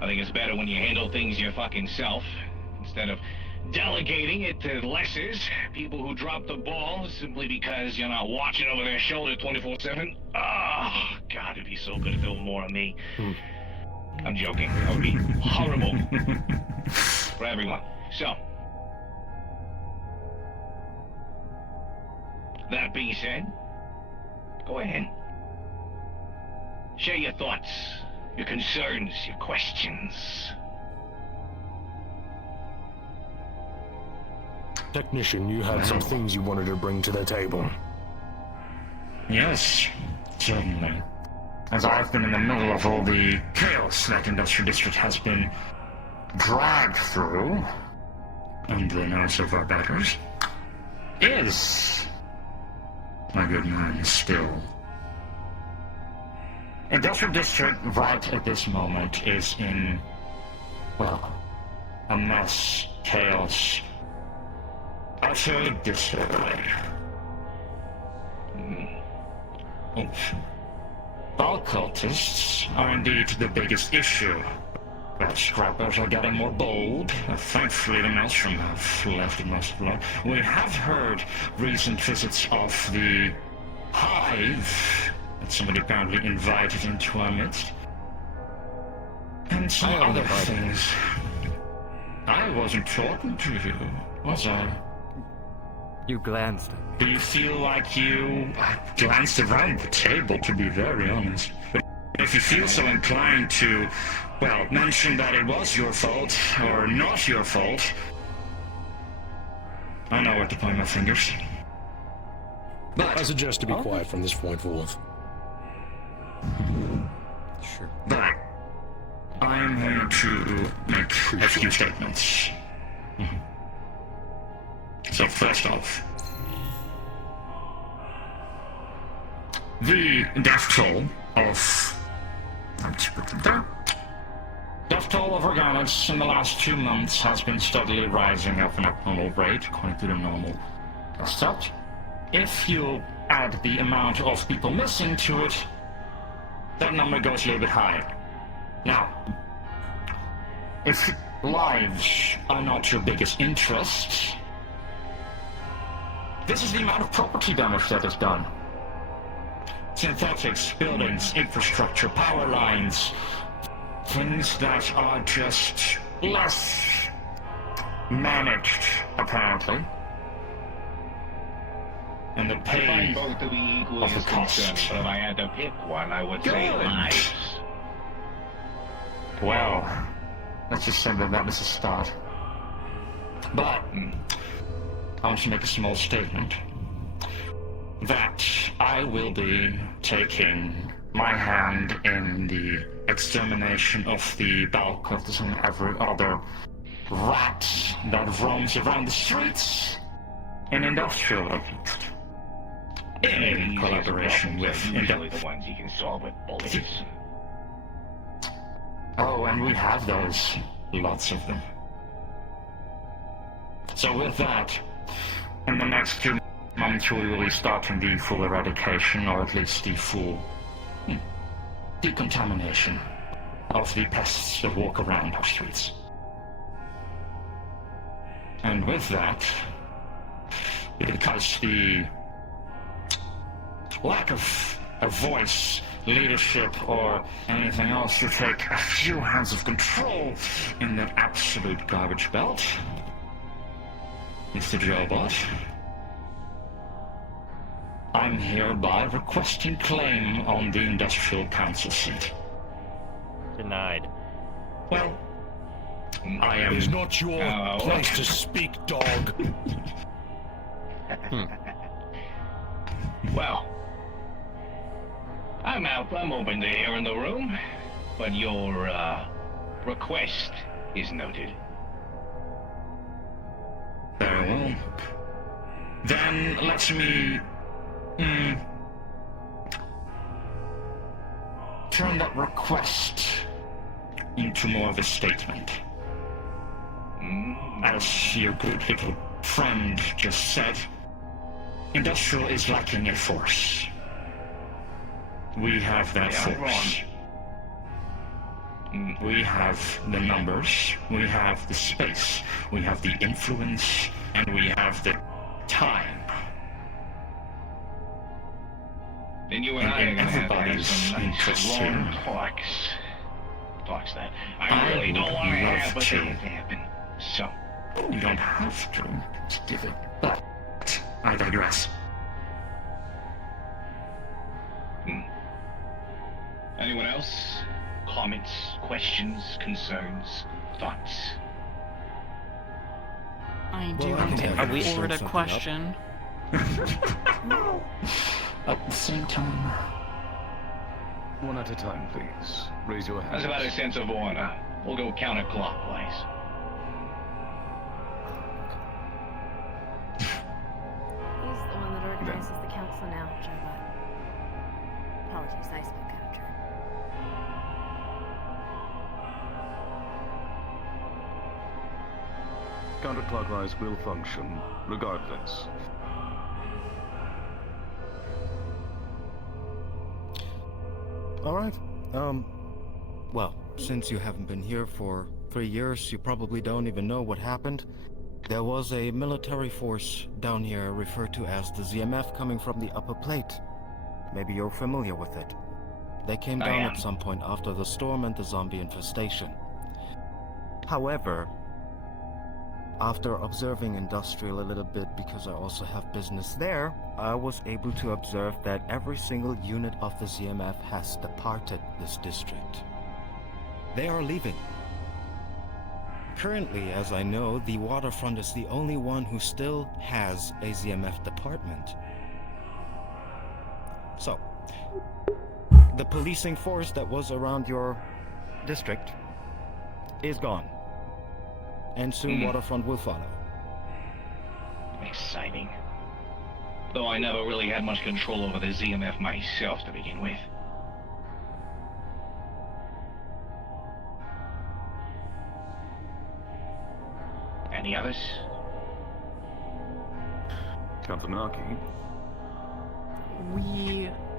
I think it's better when you handle things your fucking self, instead of delegating it to lessers, people who drop the ball simply because you're not watching over their shoulder 24/7. Oh, God, it'd be so good if there were more of me. I'm joking. That would be horrible for everyone. So, that being said, go ahead. Share your thoughts, your concerns, your questions. Technician, you had some things you wanted to bring to the table. Yes, certainly. As I've been in the middle of all the chaos that Industrial District has been dragged through, under the nose of our betters, is my good man still. Industrial District right at this moment is in, well, a mess, chaos, utter disarray. Ball cultists are indeed the biggest issue. But scrappers are getting more bold. Thankfully, the Maelstrom have left in most blood. We have heard recent visits of the Hive that somebody apparently invited into our midst. And some other things. I wasn't talking to you, was I? You glanced at me. Do you feel like you glanced around the table, to be very honest? But if you feel so inclined to, well, mention that it was your fault, or not your fault, I know where to point my fingers. But I suggest to be quiet from this point forth. Sure. But I'm here to make a few statements. So first off, the death toll of... Death toll of organics in the last 2 months has been steadily rising at an abnormal rate, according to the normal stat. If you add the amount of people missing to it, that number goes a little bit higher. Now, if lives are not your biggest interest, this is the amount of property damage that is done. Synthetics, buildings, infrastructure, power lines, things that are just less managed, apparently. And the pay both to be equally of the as cost. concerned, but if I had to pick one, I would say lives. Well, let's just say that was a start. But I want to make a small statement that I will be taking my hand in the extermination of the bulk of this and every other rat that roams around the streets in industrial abuse. In collaboration with usually the ones you can solve with bullets. Oh, and we have those. Lots of them. So with that, in the next few months we will be starting the full eradication, or at least the full decontamination of the pests that walk around our streets. And with that, because the lack of a voice, leadership, or anything else to take a few hands of control in that absolute garbage belt, Mr. Joebot, I'm hereby requesting claim on the Industrial Council seat. Denied. Well, I am... It is not your place to speak, dog. Well, I'm open to hearing the room, but your request is noted. Very well. Then let me turn that request into more of a statement. As your good little friend just said, Industrial is lacking a force. We have that force. We have the numbers, we have the space, we have the influence, and we have the time. Then you and I are gonna have everybody's some nice long talks that I really don't want to have, but they have to happen. So you don't have to give it, but I digress. Anyone else? Comments, questions, concerns, thoughts? I do want to put forward a question. At the same time. One at a time, please. Raise your hand. That's about a sense of order. We'll go counterclockwise. He's the one that organizes the council now, Jobot. Apologies, I spoke out of turn. Counterclockwise will function, regardless. Alright, well, since you haven't been here for 3 years, you probably don't even know what happened. There was a military force down here referred to as the ZMF coming from the upper plate. Maybe you're familiar with it. They came down at some point after the storm and the zombie infestation. However, after observing Industrial a little bit, because I also have business there, I was able to observe that every single unit of the ZMF has departed this district. They are leaving. Currently, as I know, the waterfront is the only one who still has a ZMF department. So, the policing force that was around your district is gone. And soon waterfront will follow. Exciting. Though I never really had much control over the ZMF myself to begin with. Any others? Councilman Aki.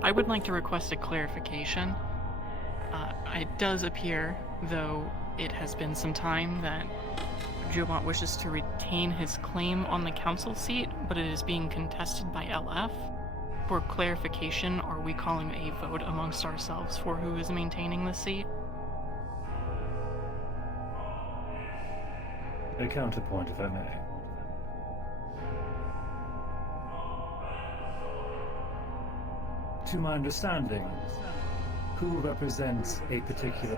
I would like to request a clarification. It does appear, though it has been some time, that Jobot wishes to retain his claim on the council seat, but it is being contested by LF. For clarification, are we calling a vote amongst ourselves for who is maintaining the seat? A counterpoint, if I may. To my understanding, who represents a particular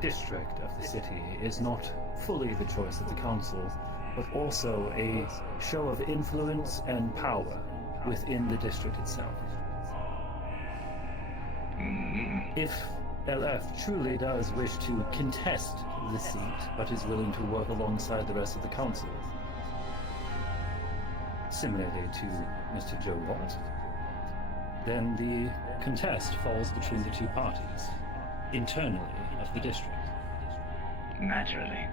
district of the city is not fully the choice of the council, but also a show of influence and power within the district itself. If LF truly does wish to contest the seat, but is willing to work alongside the rest of the council, similarly to Mr. Jobot, then the contest falls between the two parties, internally of the district. Naturally.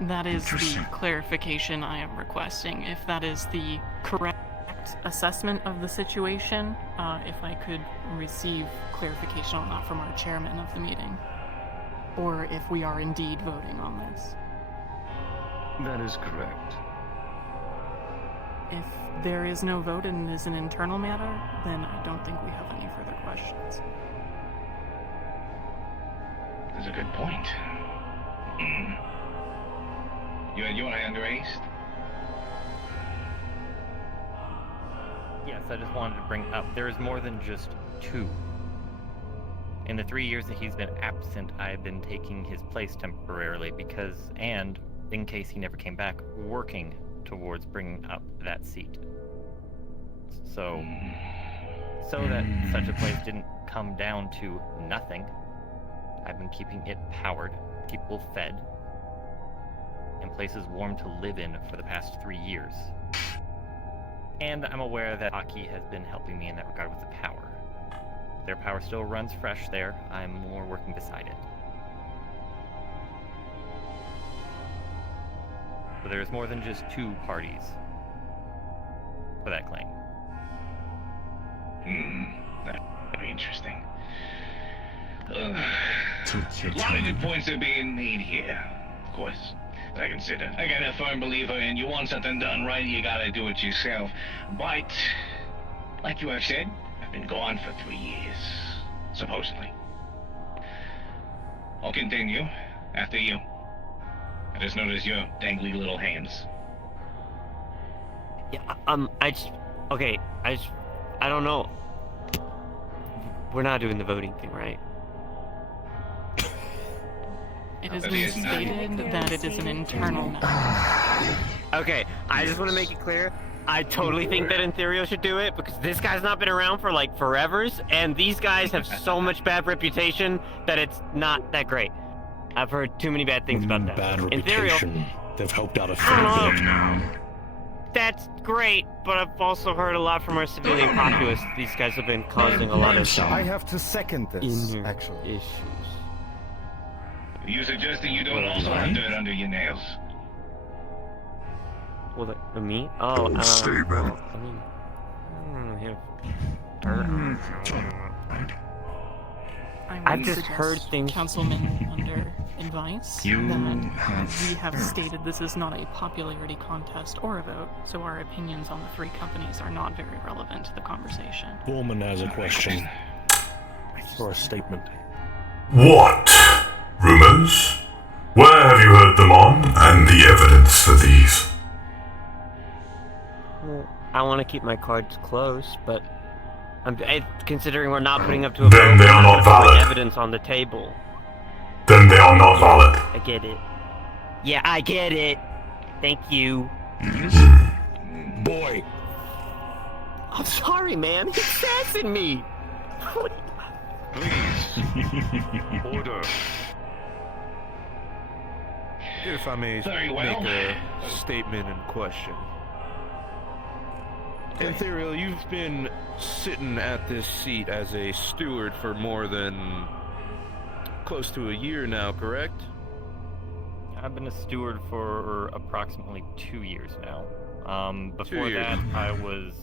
That is the clarification I am requesting. If that is the correct assessment of the situation, if I could receive clarification on that from our chairman of the meeting. Or if we are indeed voting on this. That is correct. If there is no vote and it is an internal matter, then I don't think we have any further questions. That's a good point. You had your hand raised? Yes, I just wanted to bring up, there is more than just two. In the 3 years that he's been absent, I've been taking his place temporarily because, and in case he never came back, working towards bringing up that seat. So that such a place didn't come down to nothing, I've been keeping it powered, people fed, and places warm to live in for the past 3 years. And I'm aware that Aki has been helping me in that regard with the power. Their power still runs fresh there. I'm more working beside it. But there's more than just 2 parties for that claim. That'd be interesting. A lot of good points are being made here, of course. I consider. I got a firm believer in you want something done right, you gotta do it yourself. But, like you have said, I've been gone for 3 years, supposedly. I'll continue after you. I just noticed your dangly little hands. Yeah, I don't know. We're not doing the voting thing, right? It has been stated that it is an internal matter. Okay, I just want to make it clear. I totally think that Ethereal should do it because this guy's not been around for like forevers, and these guys have so much bad reputation that it's not that great. I've heard too many bad things about them. Bad Ethereal, reputation. They've helped out a fair bit. that's great, but I've also heard a lot from our civilian populace. These guys have been causing a lot of I have to second this, inner actually. issues. You suggesting you don't also have dirt under your nails? Well, me? Oh, statement. Well, I mean, I don't have I've just heard things. Councilman under advice that we have stated this is not a popularity contest or a vote, so our opinions on the 3 companies are not very relevant to the conversation. Foreman has a question. Or a statement. What? Rumors? Where have you heard them on, and the evidence for these? Well, I want to keep my cards close, but considering we're not putting up to a vote, Then they are not valid. Evidence on the table. Then they are not valid. I get it. Yeah, I get it. Thank you. Boy. I'm sorry, man. He's sassing me. Please. Order. If I may make a statement in question. Ethereal, you've been sitting at this seat as a steward for more than close to a year now, correct? I've been a steward for approximately 2 years now. Before 2 years. that, I was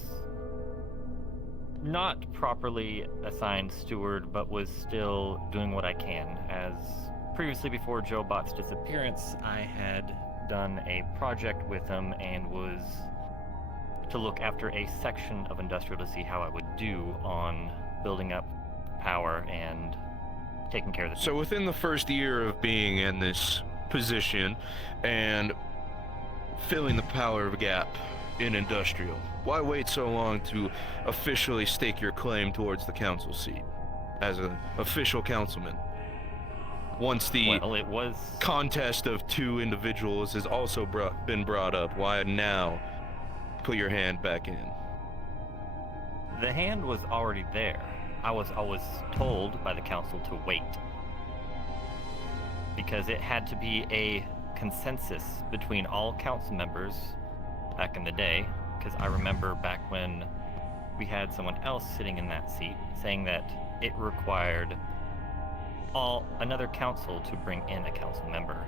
not properly assigned steward, but was still doing what I can. As previously, before Joe Bot's disappearance, I had done a project with him and was to look after a section of industrial to see how I would do on building up power and taking care of the So within the first year of being in this position and filling the power gap in industrial, why wait so long to officially stake your claim towards the council seat as an official councilman? Once the Well, it was contest of 2 individuals has also been brought up, why now put your hand back in? the hand was already there. I was always told by the council to wait, because it had to be a consensus between all council members back in the day, because I remember back when we had someone else sitting in that seat saying that it required another council to bring in a council member.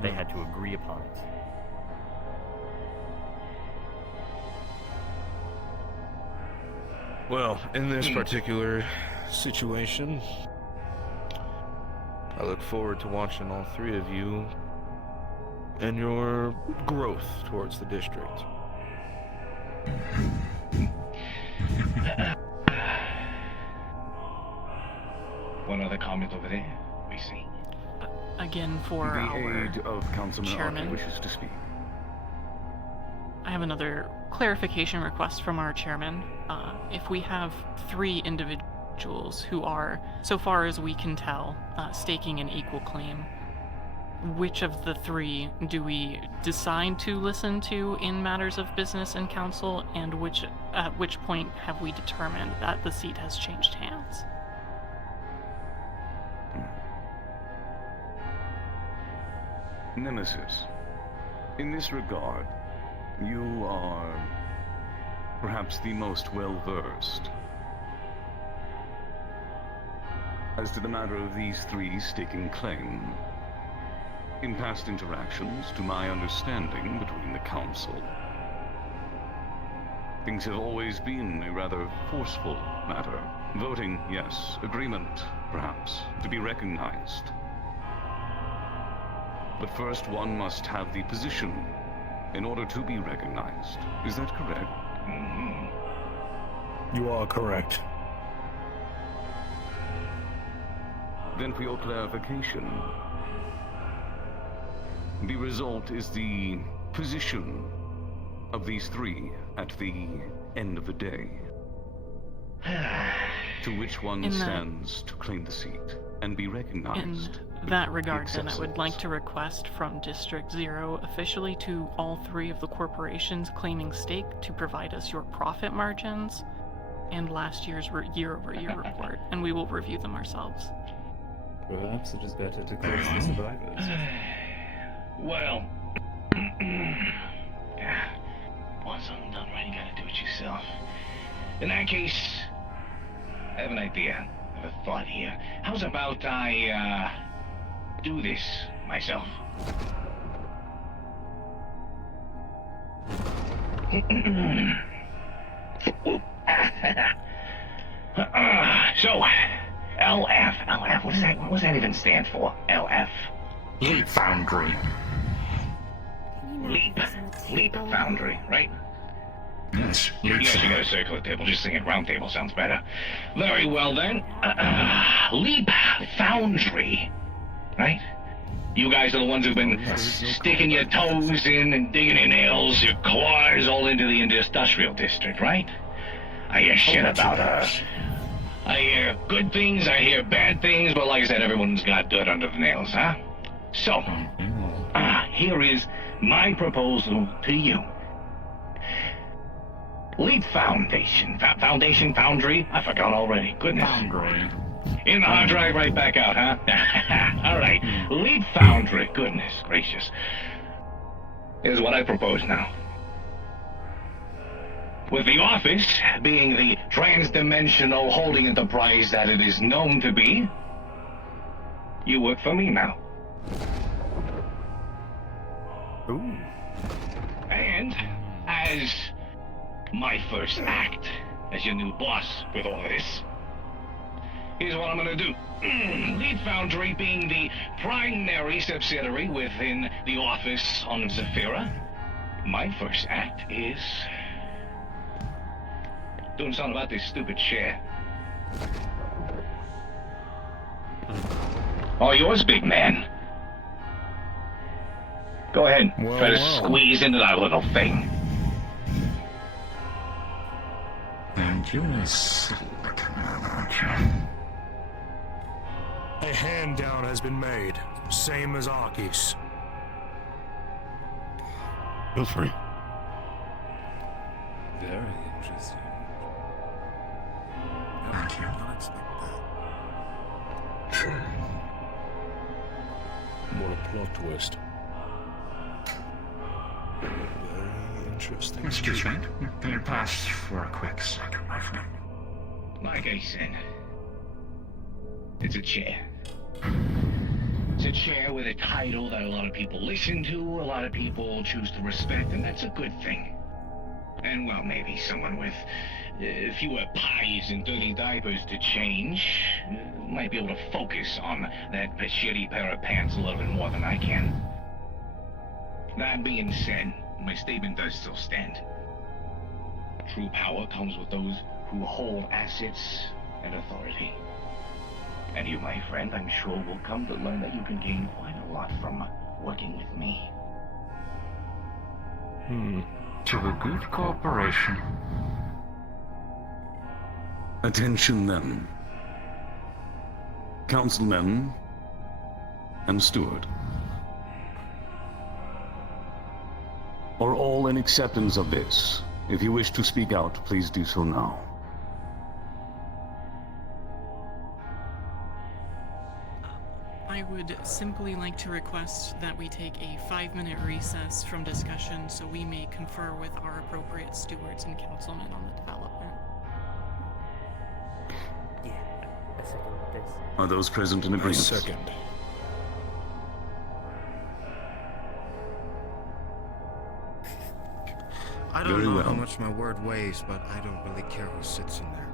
They had to agree upon it. Well, in this particular situation, I look forward to watching all 3 of you and your growth towards the district. One other comment over there. We see. Again, for The our aide of Councilman chairman. Arthur wishes to speak. I have another clarification request from our chairman. If we have 3 individuals who are, so far as we can tell, staking an equal claim, which of the 3 do we decide to listen to in matters of business and council, and at which point have we determined that the seat has changed hands? Nemesis, in this regard, you are perhaps the most well-versed. As to the matter of these three staking claim, in past interactions, to my understanding, between the Council, things have always been a rather forceful matter. Voting, yes. Agreement, perhaps, to be recognized. But first one must have the position in order to be recognized. Is that correct? You are correct. Then for your clarification, the result is the position of these three at the end of the day. To which one stands to claim the seat and be recognized. In that regard, then, I would like to request from District 0 officially to all three of the corporations claiming stake to provide us your profit margins and last year's year-over-year report, and we will review them ourselves. Perhaps it is better to close the survivors. Well, once something done right, you gotta do it yourself. In that case, I have an idea. I have a thought here. How's about I, do this myself? So, LF, what does that even stand for? LF? Leap Foundry. Leap Foundry, right? Yes, Yes, you got a circular table. Just saying round table sounds better. Very well then. Leap Foundry, right? You guys are the ones who've been sticking your toes in and digging your nails, your claws all into the industrial district, right? I hear shit about us. I hear good things, I hear bad things, but like I said, everyone's got dirt under the nails, huh? So, here is my proposal to you. Leap Foundation. Foundry? I forgot already. Goodness. Foundry. In the hard drive, right back out, huh? All right. Leap Foundry. Goodness gracious. Here's what I propose now. With the office being the trans-dimensional holding enterprise that it is known to be, you work for me now. Ooh. And as my first act as your new boss with all of this, here's what I'm gonna do. Leap Foundry being the primary subsidiary within the office on Zephyra, my first act is doing something about this stupid chair. All yours, big man. Go ahead, try to squeeze into that little thing. And you're a slick man, aren't you? A hand down has been made, same as Aki's. Feel free. Very interesting. Thank you. Not expect that. What a plot twist. Very interesting. Excuse me. Can you pass for a quick second, my friend? Like I said, it's a chair. It's a chair with a title that a lot of people listen to, a lot of people choose to respect, and that's a good thing. And, well, maybe someone with fewer pies and dirty diapers to change might be able to focus on that shitty pair of pants a little bit more than I can. That being said, my statement does still stand. True power comes with those who hold assets and authority. And you, my friend, I'm sure will come to learn that you can gain quite a lot from working with me. To a good corporation. Attention then. Councilmen and Steward. Are all in acceptance of this? If you wish to speak out, please do so now. I would say simply like to request that we take a 5-minute recess from discussion so we may confer with our appropriate stewards and councilmen on the development. Yeah, I second this. Are those present in agreement? Second. I don't Very know well. how much my word weighs, but I don't really care who sits in there.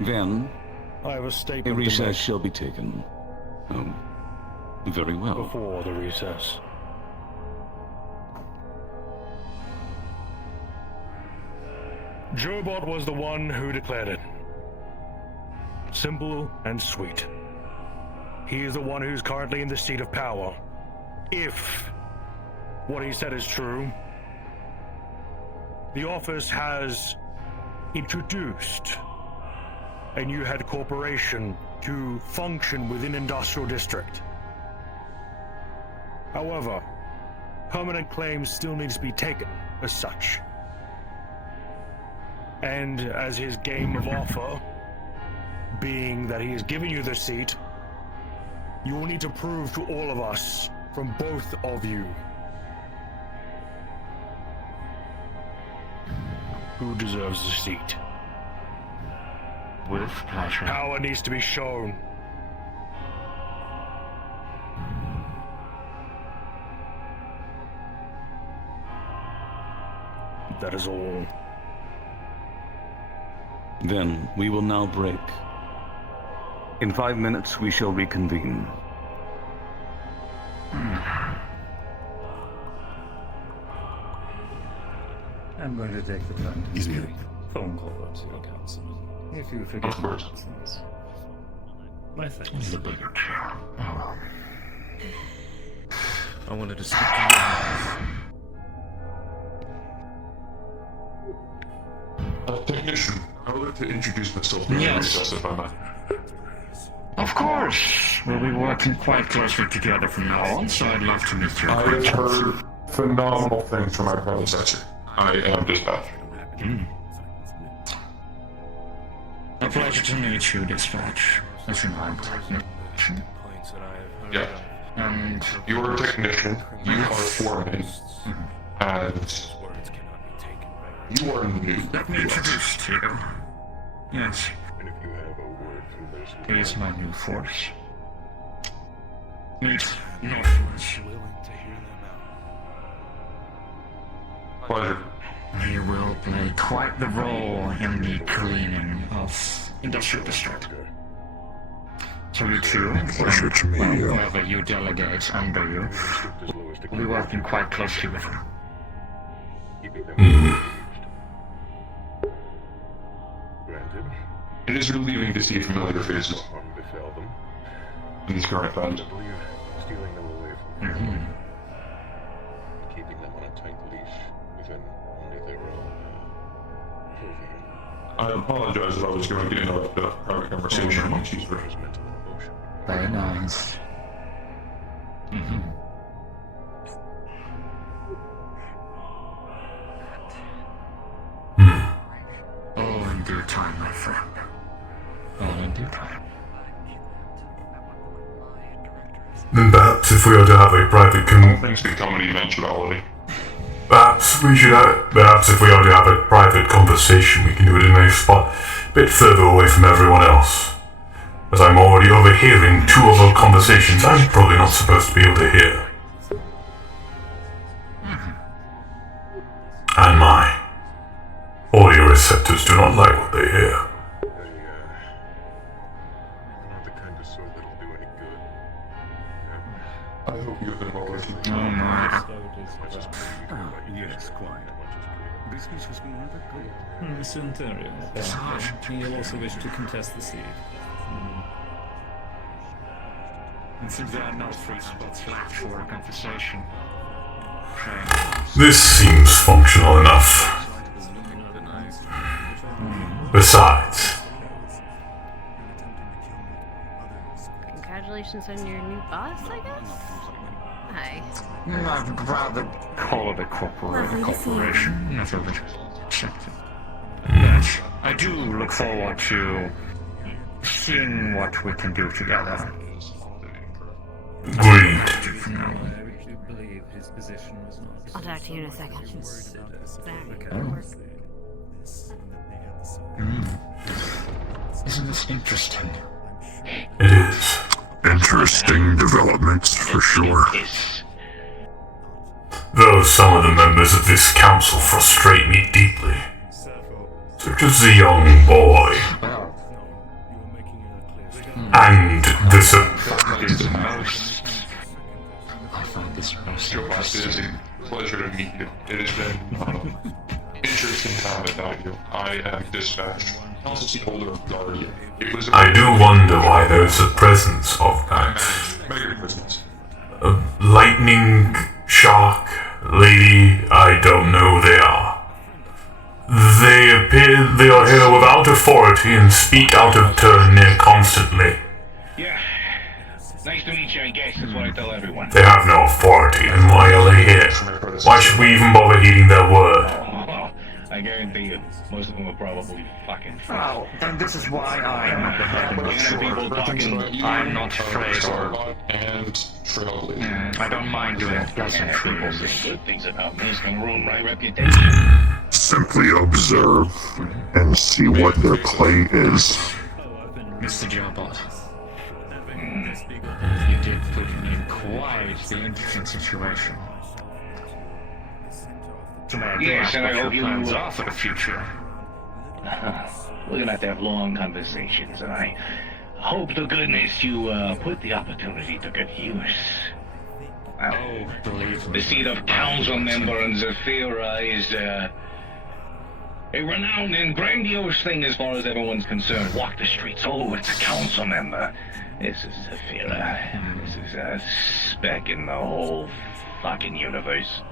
Then, I have a a statement to recess make shall be taken. Oh, very well. before the recess. Jobot was the one who declared it. Simple and sweet. He is the one who's currently in the seat of power. If what he said is true, the office has introduced a new head corporation to function within Industrial District. However, permanent claims still needs to be taken as such. And as his game of offer, being that he has given you the seat, you will need to prove to all of us, from both of you, who deserves the seat. With pleasure. Power needs to be shown. That is all. Then we will now break. In 5 minutes, we shall reconvene. I'm going to take the time to make a phone call to your councilman. If you forget my absence. My thanks. The bigger chair. Oh. I wanted to speak to you. Technician, I would like to introduce myself to Yes. recess if I might. Of course. We'll be working quite closely together from now on, so I'd love to meet your I have acquaintance. heard phenomenal things from my predecessor. I am dispatch. A pleasure to meet you, Dispatch. As you might. Yeah. And You are a technician, you are Foreman, and you are new. let me introduce to you. Yes. He is my new force. Meet Northwoods. Pleasure. He will play quite the role in the cleaning of Industrial District. So you two, Pleasure to meet you. whoever you delegate under you, will be working quite closely with him. It is relieving to see familiar faces in these current times. Keeping them on a tight leash within only their own I apologize if I was going to get into a private conversation amongst you three. Very nice. All in due time, my friend. All in due time. Then perhaps if we are to have a private Things become an eventuality. Perhaps if we are to have a private conversation, we can do it in a spot a bit further away from everyone else. As I'm already overhearing two of our conversations I'm probably not supposed to be able to hear. And my audio receptors do not like what they hear. I hope you have been well received. Oh my. Yes, quite. Business has been rather good. Mr. Ontario, he'll also wish to contest the seat. And since there are no free spots left for a conversation, This seems functional enough. Besides, Congratulations on your new boss, I guess? Hi. I'd rather call it a corporation, not a accepted. But I do look forward to seeing what we can do together. Agreed. I'll talk to you in a second. Isn't this interesting? It is. Interesting developments, for sure. Though some of the members of this council frustrate me deeply. Such as the young boy. And this... I find this most interesting. It is a pleasure to meet you. It has been interesting time without you. I am dispatched. Also the holder of Guardian. I do wonder why there's a presence of that. A lightning shark lady, I don't know who they are. They appear they are here without authority and speak out of turn near constantly. Yeah. Nice to meet you, I guess. That's what I tell everyone. They have no authority, and why are they here? Why should we even bother heeding their word? Oh, I guarantee you, most of them are probably fucking. Well, then this is why I'm the head of the shore. I'm not afraid or... And I don't mind doing pleasant People things. say good things about me. It's gonna ruin my reputation. Simply observe and see what their play is. Mr. Jobot, you did put me in quite the interesting situation. So may I Yes, and I hope you plans are for the future. We're gonna have to have long conversations, and I hope to goodness you put the opportunity to good use. Well, believe the seat of council member in Zafira is a renowned and grandiose thing as far as everyone's concerned. Walk the streets. Oh, it's a council member. This is Zafira. This is a speck in the whole fucking universe.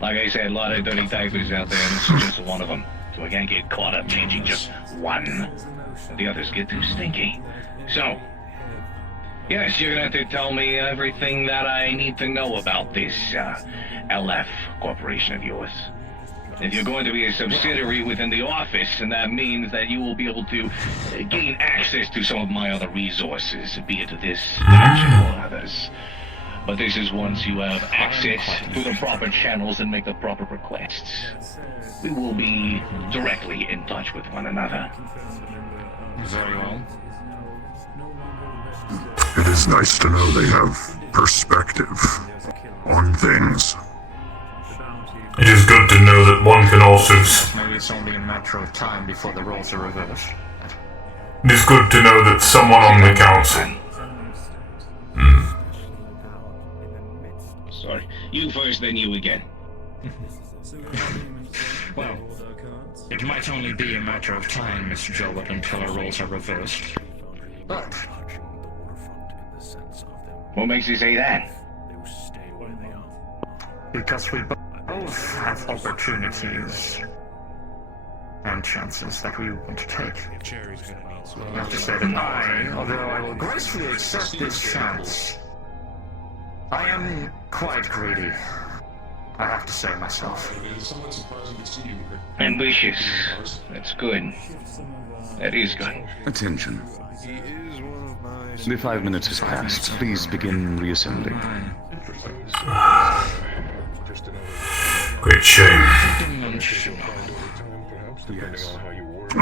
Like I said, a lot of dirty diapers out there, and this is just one of them. So we can't get caught up changing just one. The others get too stinky. So, yes, you're gonna have to tell me everything that I need to know about this LF corporation of yours. If you're going to be a subsidiary within the office, and that means that you will be able to gain access to some of my other resources, be it this dimension or others. But this is once you have access to the proper channels and make the proper requests. We will be directly in touch with one another. Very well. It is nice to know they have perspective on things. It is good to know that one can also... Maybe it's only a matter of time before the roles are reversed. It is good to know that someone on the council... Sorry. You first, then you again. Well, it might only be a matter of time, Mr. Jobot, until our roles are reversed. But... What makes you say that? Because we both have opportunities and chances that we want to take. I have to say that I, although I will gracefully accept this chance, I am quite greedy. I have to say myself. Ambitious. That's good. That is good. Attention. The 5 minutes has passed. Please begin reassembling. Great shame.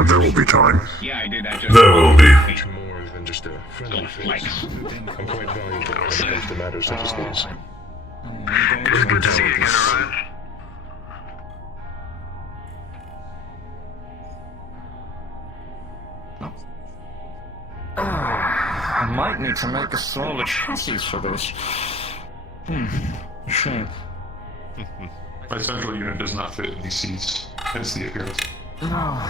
There will be time. Yeah, I did that just There will be. More than just a friendly Flex. face. I'm quite valuable when it comes to matters such as these. It's good to see you again, Rose. I might need to make a smaller chassis for this. Shame. My central unit does not fit in these seats. Hence the appearance. No.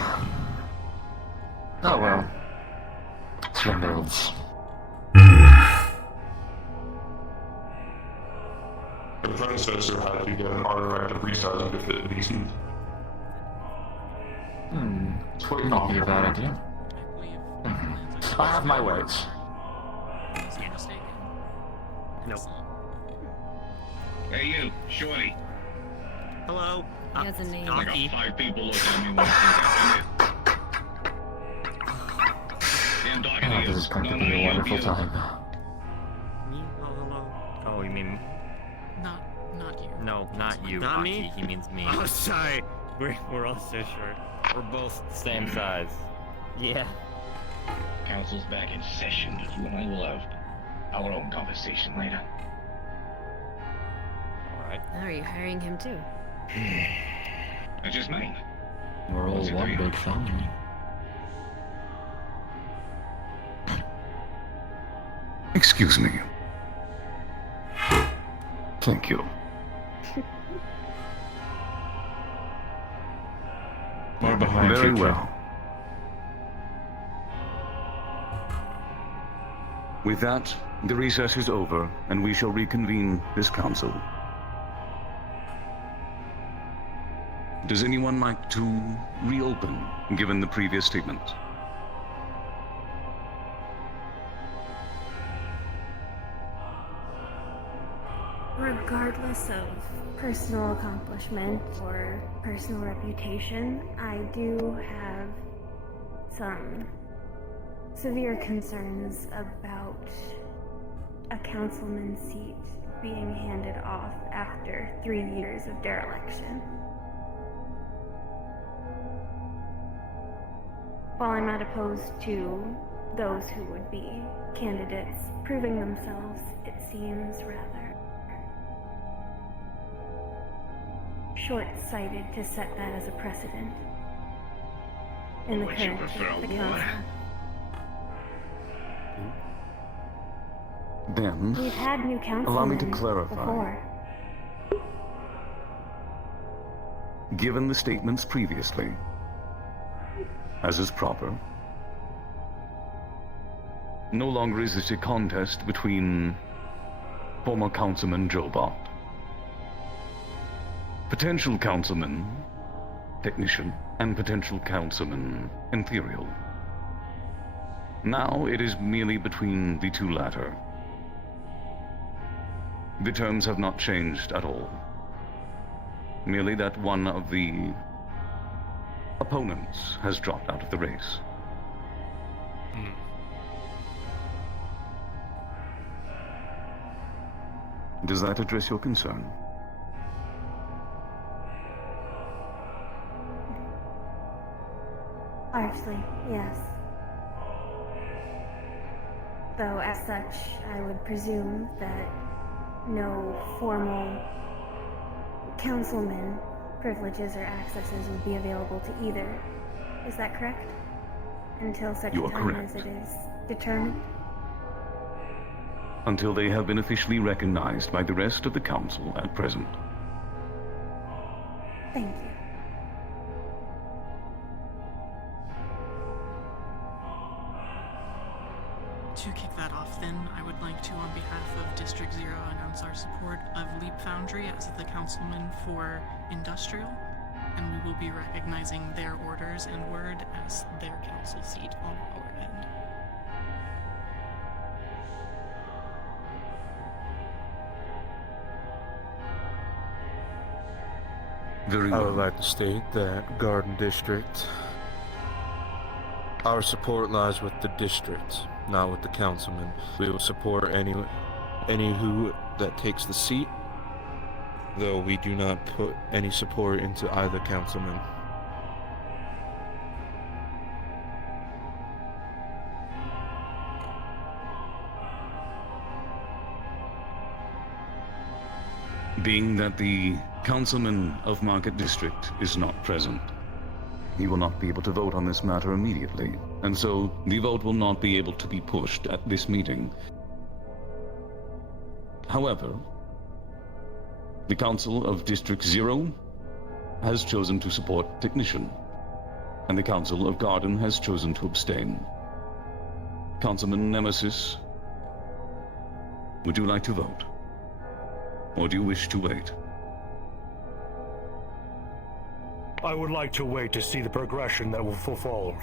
Oh well. Swindles. The predecessor had to get an artifact of resizing to fit in these seats. Would not be a bad idea. I have my ways. Nope. Hey, you, Shorty. Hello. He has a name. I got 5 people looking at me when I think man talking to Oh, you. this is going to No, be no, a you, wonderful you. time. Me? Oh, hello. Oh, you mean... Not you. No, not you, Not Aki. me? He means me. Oh, sorry. We're all so short. We're both the same size. Yeah. Council's back in session, but you and I will have our own conversation later. Alright. Are you hiring him too? I just might. We're all What's it one for you? big family. Excuse me. Thank you. We're behind Very you, kid. well. With that, the recess is over, and we shall reconvene this council. Does anyone like to reopen, given the previous statements? Regardless of personal accomplishment or personal reputation, I do have some severe concerns about a councilman's seat being handed off after 3 years of dereliction. While I'm not opposed to those who would be candidates proving themselves, it seems rather short-sighted to set that as a precedent in the Would you current prefer the war? council. Then, We've had new councilmen allow me to clarify. before. Given the statements previously, as is proper, no longer is this a contest between former Councilman Jobot, potential Councilman Technician, and potential Councilman Ethereal. Now it is merely between the two latter. The terms have not changed at all. Merely that one of the opponents has dropped out of the race. Does that address your concern? Largely, yes. Though, as such, I would presume that no formal councilman privileges or accesses would be available to either. Is that correct? Until such You are time correct. as it is determined? Until they have been officially recognized by the rest of the council at present. Thank you. To kick that off, then, I would like to, on behalf of District 0, announce our support of Leap Foundry as the councilman for Industrial, and we will be recognizing their orders and word as their council seat on our end. Very I well. would like to state that Garden District, our support lies with the district, not with the councilman. We will support any who that takes the seat, though we do not put any support into either councilman. Being that the councilman of Market District is not present, he will not be able to vote on this matter immediately, and so the vote will not be able to be pushed at this meeting. However, the Council of District 0 has chosen to support Technician, and the Council of Garden has chosen to abstain. Councilman Nemesis, would you like to vote? Or do you wish to wait? I would like to wait to see the progression that will unfold.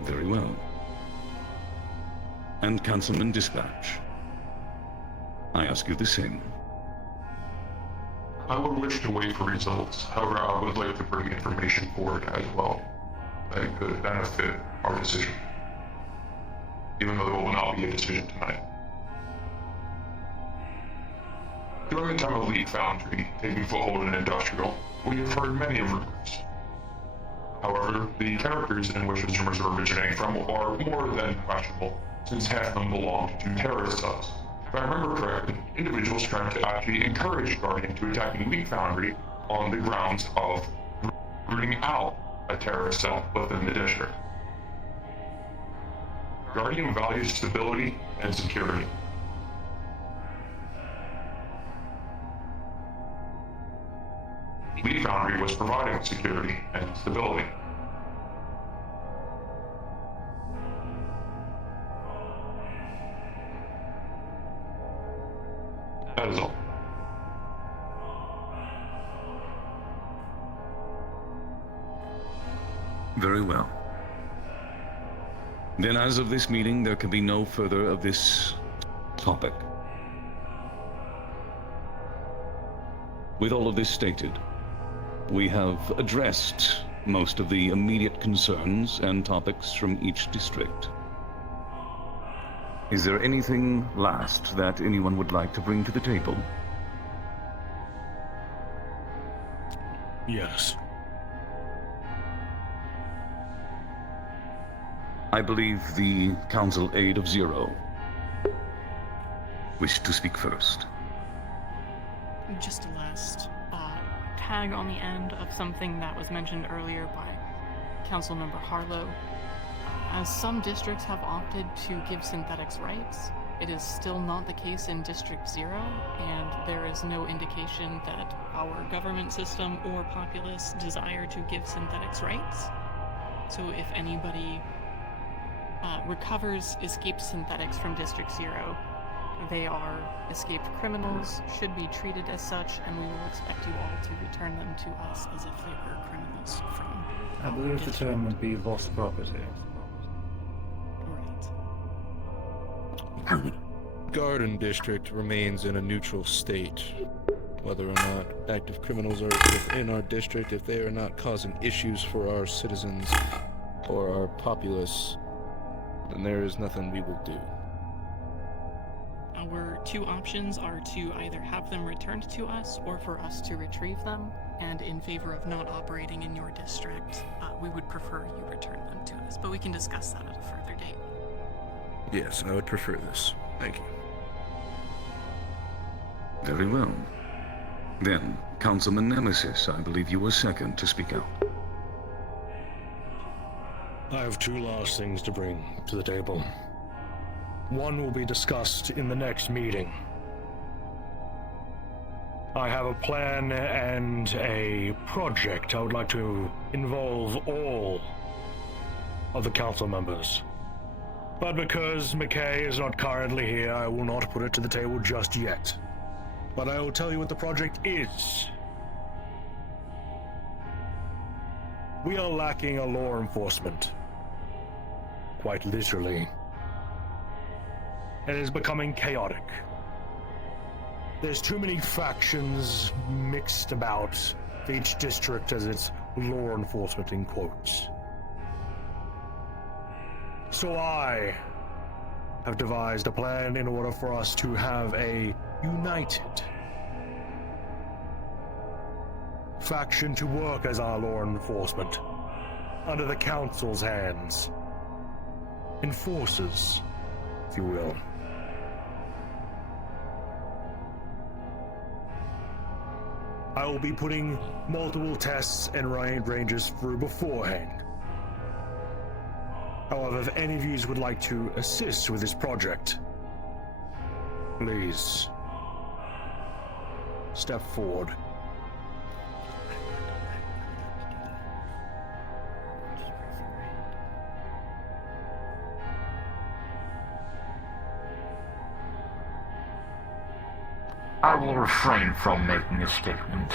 Very well. And Councilman Dispatch, I ask you the same. I would wish to wait for results. However, I would like to bring information forward as well. that could benefit our decision. Even though there will not be a decision tonight. During the time of Lead Foundry taking foothold in industrial, we have heard many rumors. However, the characters in which those rumors are originating from are more than questionable, since half of them belong to terrorist cells. If I remember correctly, individuals trying to actually encourage Guardian to attacking Lead Foundry on the grounds of rooting out a terrorist cell within the district. Guardian values stability and security. Lead Foundry was providing security and stability. That is all. Very well. Then as of this meeting, there can be no further of this topic. With all of this stated, we have addressed most of the immediate concerns and topics from each district. Is there anything last that anyone would like to bring to the table? Yes. I believe the Council Aide of Zero wished to speak first. Just a last tag on the end of something that was mentioned earlier by Councilmember Harlow. As some districts have opted to give synthetics rights, it is still not the case in District 0, and there is no indication that our government system or populace desire to give synthetics rights. So if anybody recovers escaped synthetics from District 0, they are escaped criminals, should be treated as such, and we will expect you all to return them to us as if they were criminals from I believe the term would be lost property. Garden District remains in a neutral state. Whether or not active criminals are within our district, if they are not causing issues for our citizens or our populace, then there is nothing we will do. Our two options are to either have them returned to us or for us to retrieve them, and in favor of not operating in your district, we would prefer you return them to us, but we can discuss that at a further date. Yes, I would prefer this. Thank you. Very well. Then, Councilman Nemesis, I believe you were second to speak out. I have two last things to bring to the table. One will be discussed in the next meeting. I have a plan and a project I would like to involve all of the council members. But because McKay is not currently here, I will not put it to the table just yet. But I will tell you what the project is. We are lacking a law enforcement. Quite literally. It is becoming chaotic. There's too many factions mixed about each district as its law enforcement in quotes. So I have devised a plan in order for us to have a united faction to work as our law enforcement under the council's hands. Enforcers, if you will. I will be putting multiple tests and ranges through beforehand. However, if any of you would like to assist with this project, please step forward. I will refrain from making a statement,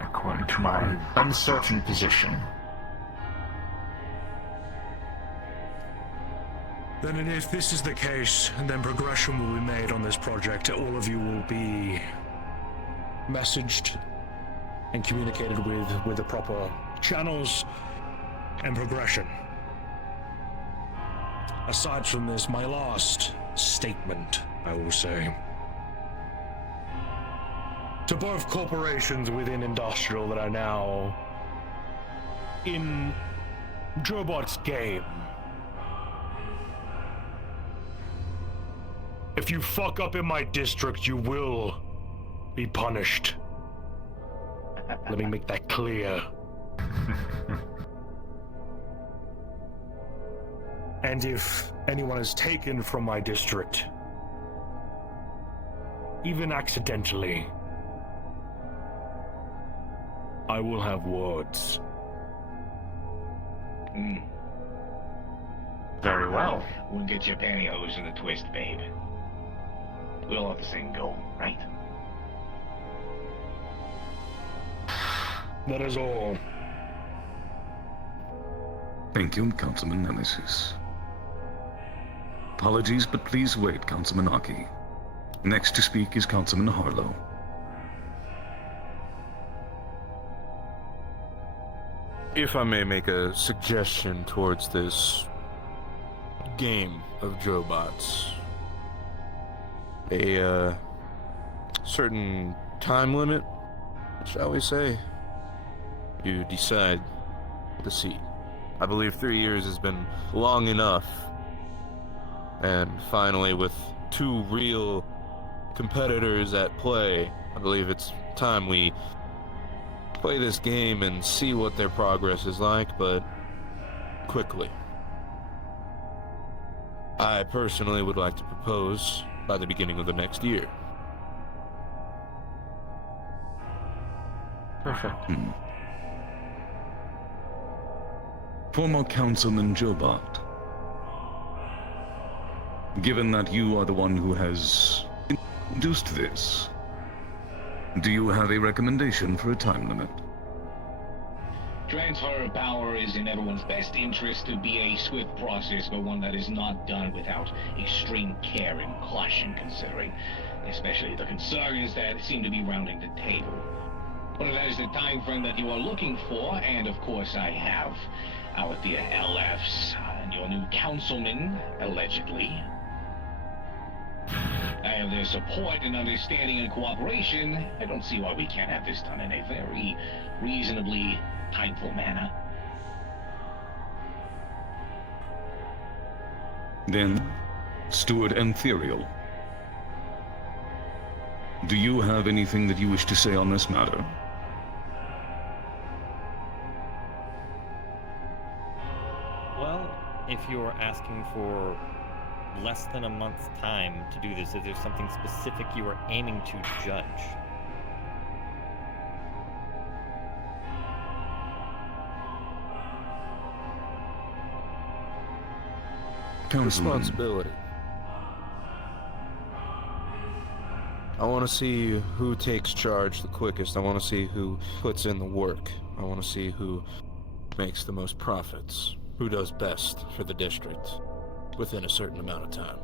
according to my uncertain position. Then if this is the case, then progression will be made on this project. All of you will be messaged and communicated with the proper channels, and progression. Aside from this, my last statement, I will say, to both corporations within Industrial that are now in Jobot's game. If you fuck up in my district, you will be punished. Let me make that clear. And if anyone is taken from my district, even accidentally, I will have words. Very well. We'll get your pantyhose in a twist, babe. We'll have the same goal, right? That is all. Thank you, Councilman Nemesis. Apologies, but please wait, Councilman Aki. Next to speak is Councilman Harlow. If I may make a suggestion towards this game of Jobots, a certain time limit, shall we say, you decide the seat. I believe 3 years has been long enough, and finally with 2 real competitors at play, I believe it's time we play this game and see what their progress is like, but quickly. I personally would like to propose by the beginning of the next year. Perfect. Former Councilman Jobot, given that you are the one who has introduced this, do you have a recommendation for a time limit? Transfer of power is in everyone's best interest to be a swift process, but one that is not done without extreme care and caution, considering especially the concerns that seem to be rounding the table. Whether that is the time frame that you are looking for, and of course I have our dear LFs and your new councilman, allegedly. I have their support and understanding and cooperation. I don't see why we can't have this done in a very reasonably timeful manner. Then, Steward Ethereal, do you have anything that you wish to say on this matter? Well, if you're asking for less than a month's time to do this, is there something specific you are aiming to judge? Responsibility. I want to see who takes charge the quickest. I want to see who puts in the work. I want to see who makes the most profits. Who does best for the district within a certain amount of time.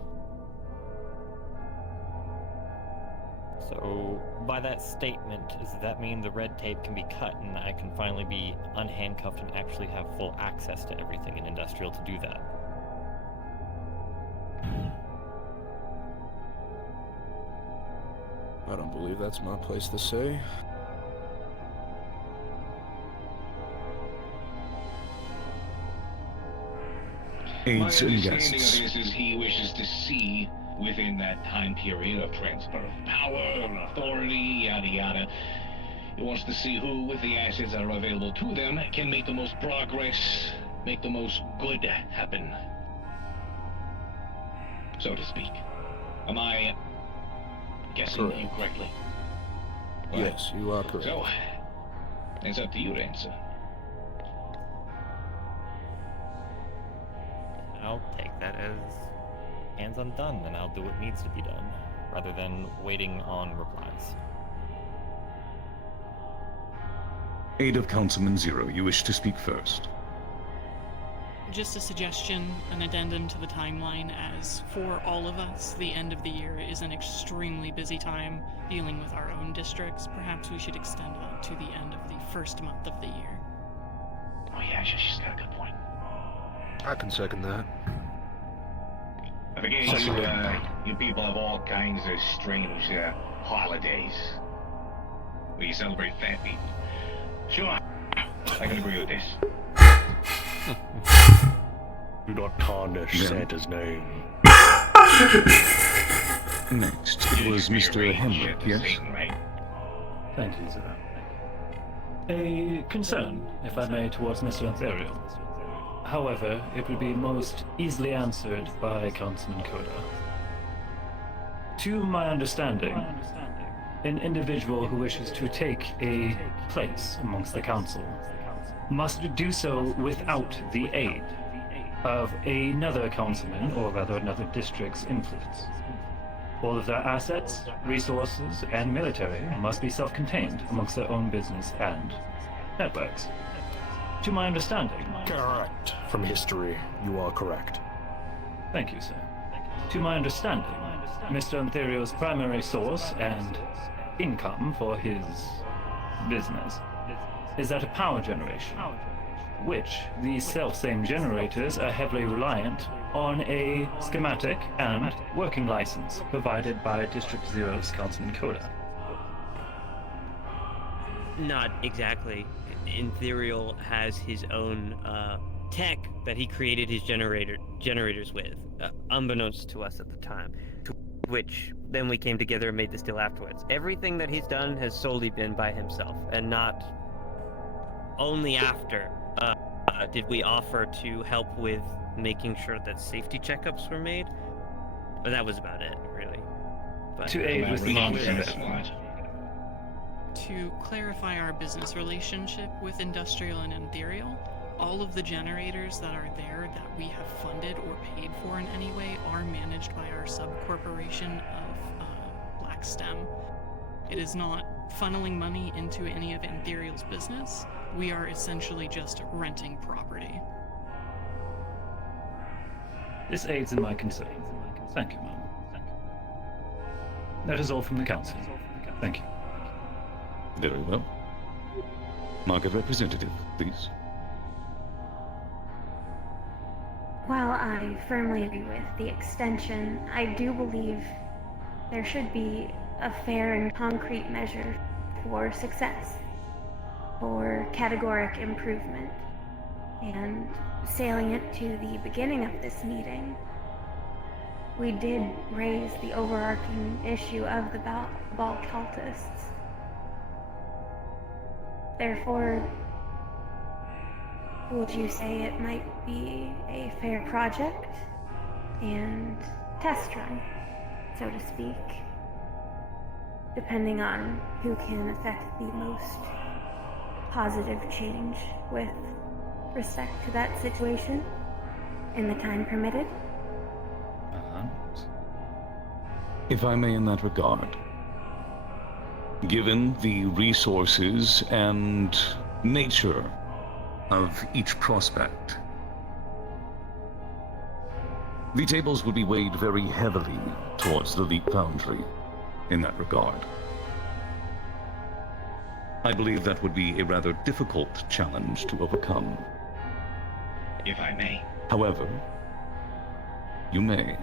So, by that statement, does that mean the red tape can be cut and I can finally be unhandcuffed and actually have full access to everything in Industrial to do that? I don't believe that's my place to say. My understanding of this is he wishes to see within that time period of transfer of power and authority, yada yada. He wants to see who, with the assets that are available to them, can make the most progress, make the most good happen, so to speak. Am I guessing you correctly? Yes, you are correct. So, it's up to you to answer. I'll take that as hands undone, and I'll do what needs to be done, rather than waiting on replies. Aide of Councilman Zero, you wish to speak first. Just a suggestion, an addendum to the timeline, as for all of us, the end of the year is an extremely busy time dealing with our own districts. Perhaps we should extend that to the end of the first month of the year. Oh yeah, she's got a good point. I can second that. But again, you people have all kinds of strange holidays where you celebrate fat people. Sure, I can agree with this. Do not tarnish Santa's name. Next, it was Mr. Henrik, yes? Thank you, sir. A concern, if I may, towards Mr. Ethereal. However, it would be most easily answered by Councilman Coda. To my understanding, an individual who wishes to take a place amongst the council must do so without the aid of another councilman, or rather another district's influence. All of their assets, resources, and military must be self-contained amongst their own business and networks. To my understanding... Correct. From history, you are correct. Thank you, sir. To my understanding, Mr. Antherio's primary source and income for his business is that of power generation, which these self-same generators are heavily reliant on a schematic and working license provided by District Zero's Councilman Coda. Not exactly. Ethereal has his own tech that he created his generators with, unbeknownst to us at the time, to which then we came together and made this deal afterwards. Everything that he's done has solely been by himself, and not only after did we offer to help with making sure that safety checkups were made. But that was about it, really. But, to aid with the To clarify our business relationship with Industrial and Ethereal, all of the generators that are there that we have funded or paid for in any way are managed by our sub-corporation of Blackstem. It is not funneling money into any of Ethereal's business. We are essentially just renting property. This aids in my concern. Thank you, Ma'am. That is all from the council. Thank you. Very well. Market representative, please. While I firmly agree with the extension, I do believe there should be a fair and concrete measure for success, for categoric improvement, and sailing it to the beginning of this meeting, we did raise the overarching issue of the Ball cultists. Therefore, would you say it might be a fair project and test run, so to speak, depending on who can affect the most positive change with respect to that situation in the time permitted? If I may in that regard, given the resources and nature of each prospect, the tables would be weighed very heavily towards the Leap Foundry in that regard. I believe that would be a rather difficult challenge to overcome. If I may. However, you may.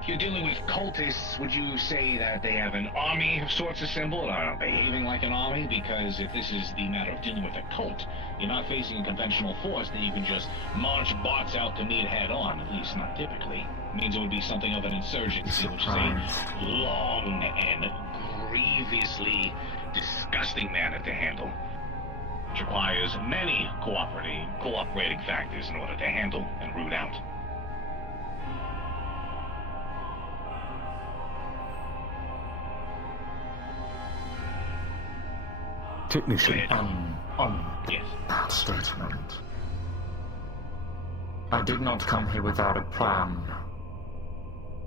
If you're dealing with cultists, would you say that they have an army of sorts assembled, or are behaving like an army? Because if this is the matter of dealing with a cult, you're not facing a conventional force that you can just march bots out to meet head on, at least not typically. It means it would be something of an insurgency, which is a long and grievously disgusting matter to handle, which requires many cooperating factors in order to handle and root out. Technician. On yes. That statement, I did not come here without a plan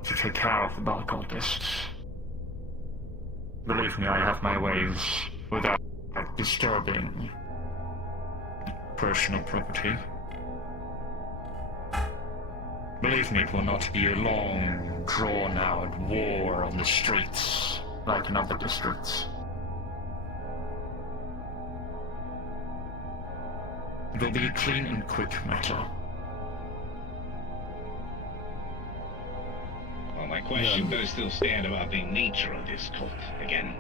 to take care of the Ball cultists. Believe me, I have my ways without disturbing personal property. Believe me, it will not be a long, drawn-out war on the streets like in other districts. It will be a clean and quick matter. Well, my question does still stand about the nature of this cult. Again,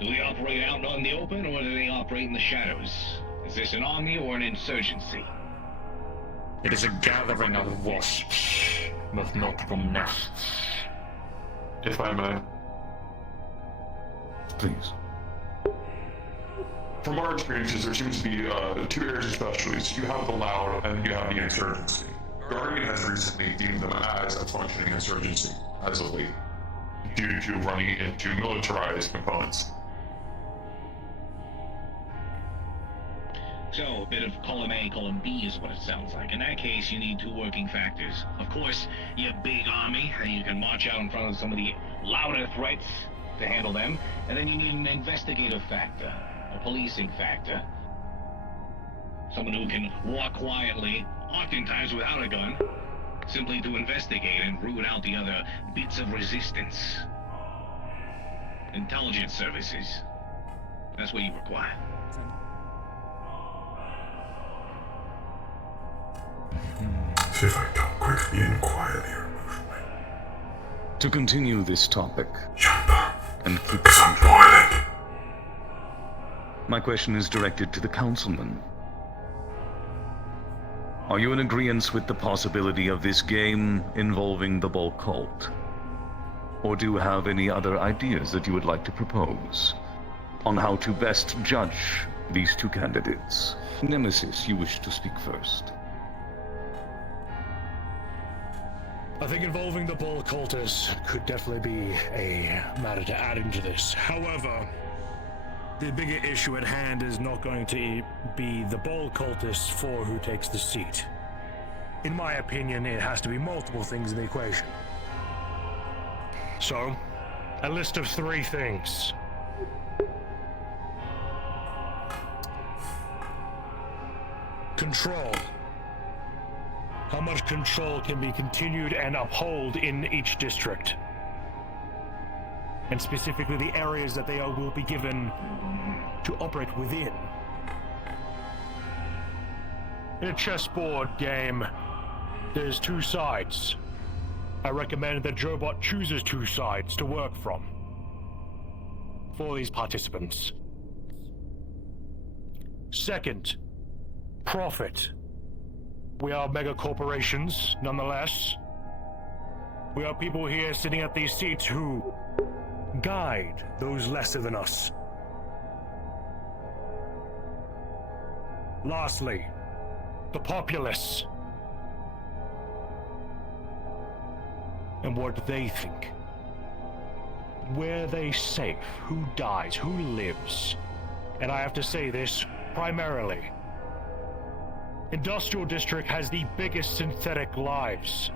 do they operate out in the open, or do they operate in the shadows? Is this an army or an insurgency? It is a gathering of wasps with multiple nests. If I may. Please. From our experiences, there seems to be two areas of specialties. You have the Loud, and you have the insurgency. Guardian has recently deemed them as a functioning insurgency, as of late, due to running into militarized components. So, a bit of column A, column B is what it sounds like. In that case, you need two working factors. Of course, your big army, and you can march out in front of some of the louder threats to handle them. And then you need an investigative factor, a policing factor. Someone who can walk quietly, oftentimes without a gun, simply to investigate and root out the other bits of resistance. Intelligence services. That's what you require. See if I can quickly and quietly remove my... To continue this topic, and keep Because I'm boiling. my question is directed to the councilman. Are you in agreement with the possibility of this game involving the Bull cult? Or do you have any other ideas that you would like to propose on how to best judge these two candidates? Nemesis, you wish to speak first. I think involving the Bull cultists could definitely be a matter to add into this. However, the bigger issue at hand is not going to be the Bull cultists for who takes the seat. In my opinion, it has to be multiple things in the equation. So, a list of 3 things. Control. How much control can be continued and upheld in each district? And specifically the areas that they will be given to operate within. In a chessboard game, there's 2 sides. I recommend that Jobot chooses 2 sides to work from for these participants. Second, profit. We are mega corporations, nonetheless. We are people here sitting at these seats who guide those lesser than us. Lastly, the populace. And what they think. Where they safe? Who dies? Who lives? And I have to say this primarily. Industrial District has the biggest synthetic lives.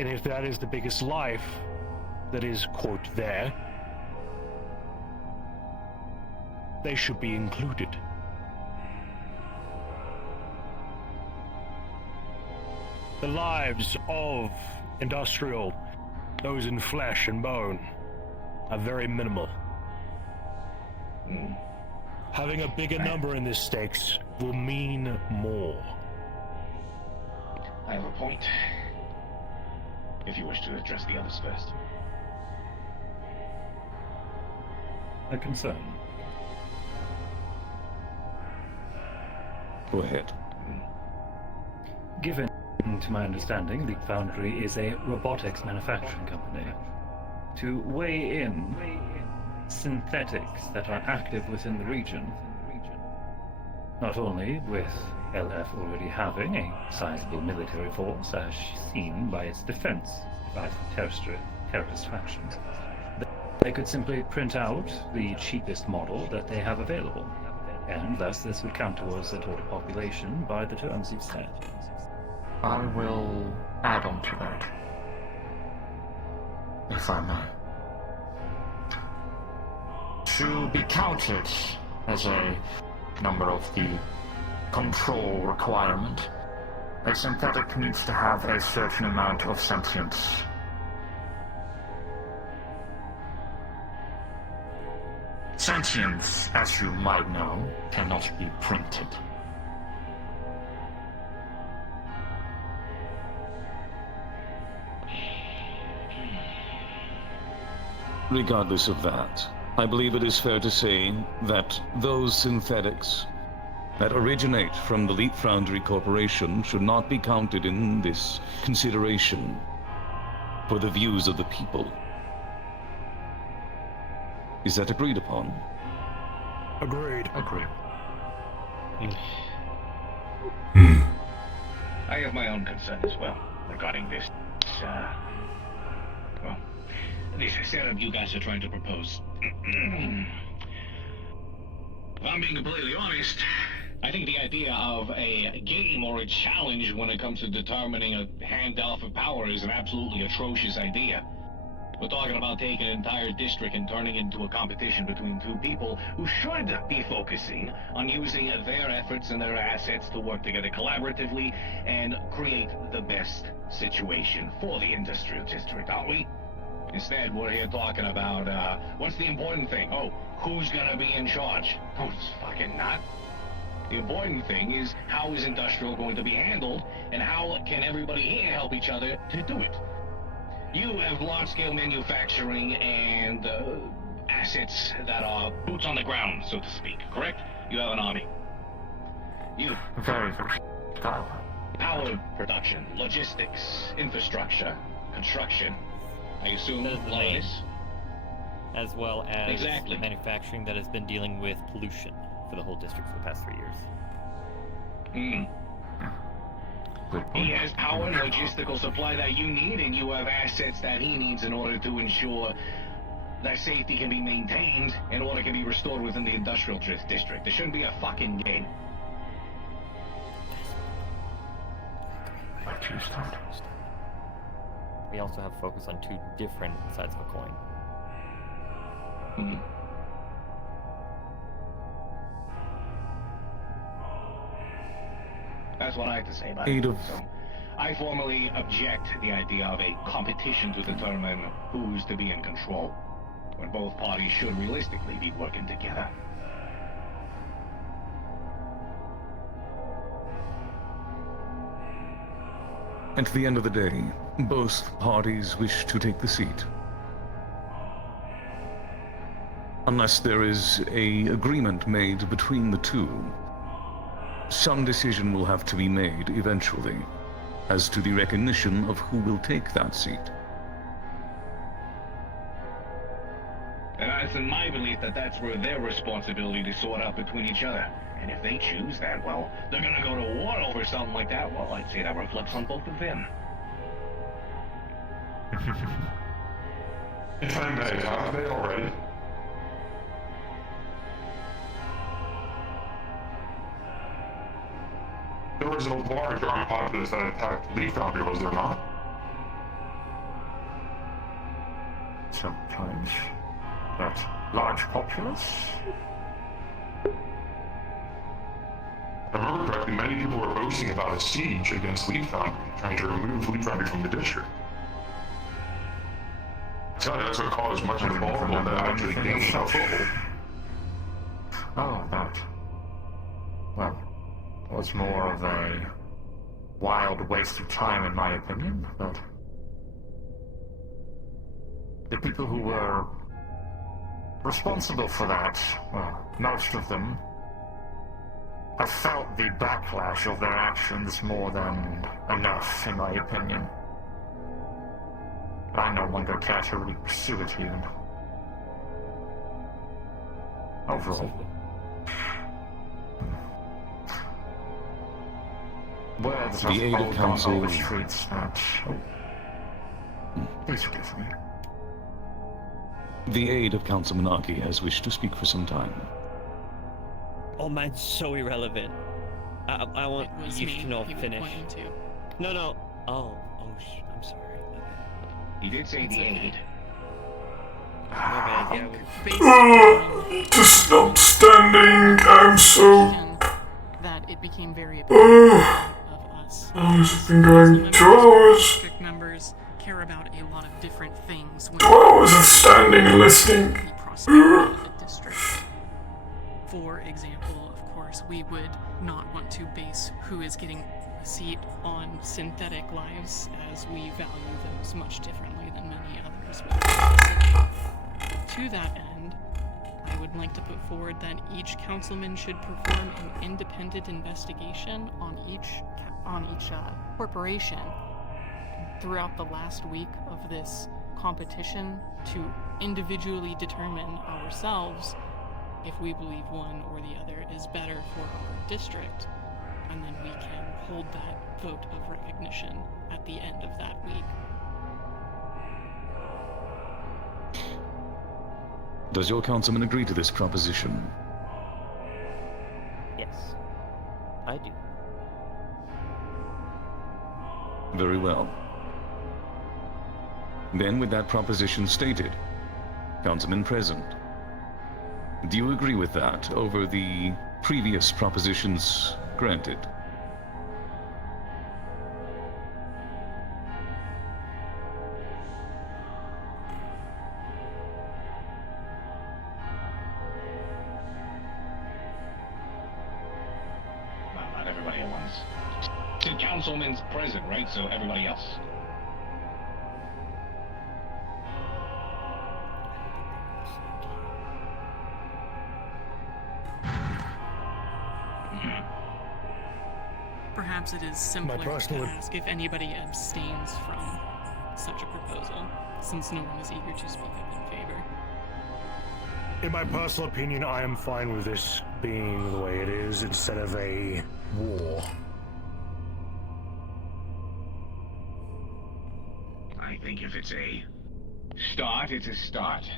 And if that is the biggest life that is, quote, there, they should be included. The lives of industrial, those in flesh and bone, are very minimal. Having a bigger number in this stakes will mean more. I have a point. If you wish to address the others first. A concern. Go ahead. Given, to my understanding, the Foundry is a robotics manufacturing company. To weigh in synthetics that are active within the region, not only with LF already having a sizable military force as seen by its defense by terrorist factions, they could simply print out the cheapest model that they have available, and thus this would count towards the total population by the terms you've set. I will add on to that, if I may. To be counted as a number of the control requirement, a synthetic needs to have a certain amount of sentience. Sentience, as you might know, cannot be printed. Regardless of that, I believe it is fair to say that those synthetics that originate from the Leap Foundry Corporation should not be counted in this consideration for the views of the people. Is that agreed upon? Agreed. Agreed. I have my own concern as well regarding this, well, this setup you guys are trying to propose. If I'm being completely honest, I think the idea of a game or a challenge when it comes to determining a handoff of power is an absolutely atrocious idea. We're talking about taking an entire district and turning it into a competition between two people who should be focusing on using their efforts and their assets to work together collaboratively and create the best situation for the industrial district, aren't we? Instead, we're here talking about, what's the important thing? Oh, who's gonna be in charge? Oh, it's fucking not. The important thing is how is industrial going to be handled and how can everybody here help each other to do it? You have large-scale manufacturing and assets that are boots on the ground, so to speak, correct? You have an army. You. Very Power production, logistics, infrastructure, construction. I assume Linus? As well as Exactly. manufacturing that has been dealing with pollution for the whole district for the past 3 years. He has power and logistical supply that you need, and you have assets that he needs in order to ensure that safety can be maintained and order can be restored within the industrial district. There shouldn't be a fucking game. We also have focus on two different sides of a coin. That's what I have to say about it. So, I formally object to the idea of a competition to determine who's to be in control, when both parties should realistically be working together. At the end of the day, both parties wish to take the seat. Unless there is an agreement made between the two, some decision will have to be made eventually as to the recognition of who will take that seat. And it's in my belief that that's where their responsibility to sort out between each other. And if they choose that, well, they're gonna go to war over something like that. Well, I'd say that reflects on both of them. If I may, have they already? There was a large armed populace that attacked Leaf Foundry, was there not? Sometimes. That large populace? If I remember correctly, many people were boasting about a siege against Leaf Foundry, trying to remove Leaf Foundry from the district. So that's what caused much of the involvement that actually gained a foothold. Oh, that. Well, was more of a wild waste of time in my opinion, but the people who were responsible for that, well, most of them, have felt the backlash of their actions more than enough, in my opinion. I no longer care to really pursue it even. Overall. Words The aid of council. Always treats that. Please forgive me. The aide of Councilman Aki has wished to speak for some time. Oh, mine's so irrelevant. I want you to know finish. No. Oh, I'm sorry. You did say the aid. Just not standing. I'm so. That it became very apparent of us. Hours have been going 2 hours. District members care about a lot of different things. 2 hours of standing and listening. The prosperity of the district. For example, of course, we would not want to base who is getting a seat on synthetic lives, as we value those much differently than many others within the city. To that end, I would like to put forward that each councilman should perform an independent investigation on each corporation throughout the last week of this competition to individually determine ourselves if we believe one or the other is better for our district, and then we can hold that vote of recognition at the end of that week. Does your councilman agree to this proposition? Yes, I do. Very well. Then, with that proposition stated, Councilman present, do you agree with that over the previous propositions granted? Not everybody at once. The councilman's present, right? So everybody else. Perhaps it is simpler to ask if anybody abstains from such a proposal, since no one is eager to speak up in favor. In my personal opinion, I am fine with this being the way it is instead of a war. I think if it's a start, it's a start.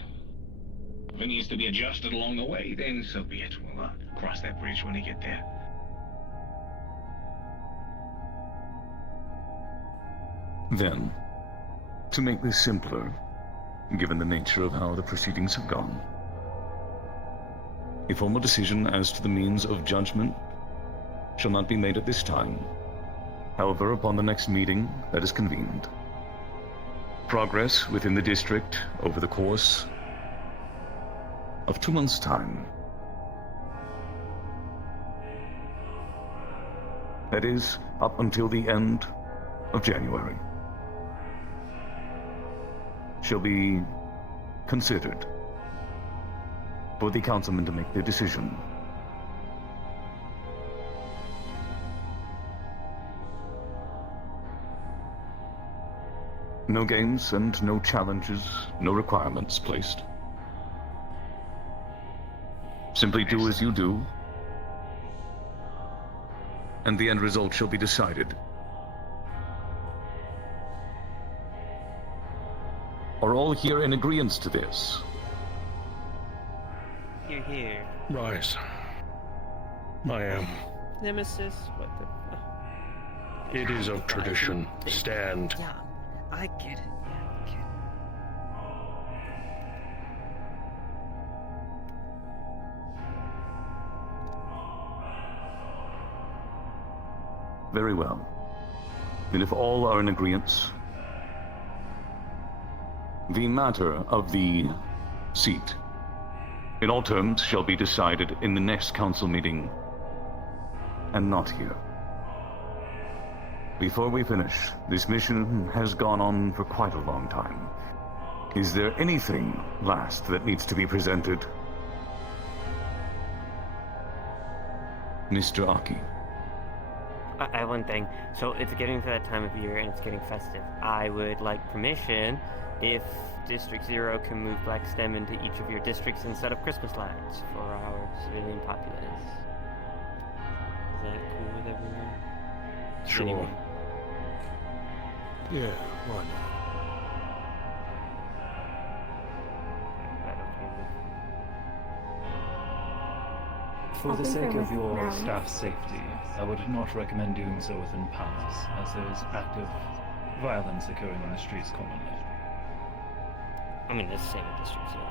If it needs to be adjusted along the way, then so be it. We'll cross that bridge when we get there. Then, to make this simpler, given the nature of how the proceedings have gone, a formal decision as to the means of judgment shall not be made at this time. However, upon the next meeting that is convened, progress within the district over the course of 2 months' time, that is, up until the end of January, shall be considered for the councilmen to make their decision. No games and no challenges, no requirements placed. Simply do as you do, and the end result shall be decided. Are all here in agreement to this? You're here. Right. I am. Nemesis, what the... It is of tradition. Stand. Yeah, I get it. Yeah, I get it. Very well. Then if all are in agreement, the matter of the seat, in all terms, shall be decided in the next council meeting, and not here. Before we finish, this mission has gone on for quite a long time. Is there anything last that needs to be presented? Mr. Aki. I have one thing. So it's getting to that time of year and it's getting festive. I would like permission if District 0 can move Black STEM into each of your districts and set up Christmas lights for our civilian populace. Is that cool with everyone? Sure. Anyway. Yeah, why not? Is that okay with... For the sake of your staff's safety, I would not recommend doing so within palace, as there is active violence occurring in the streets commonly. I mean, it's the same with District 0.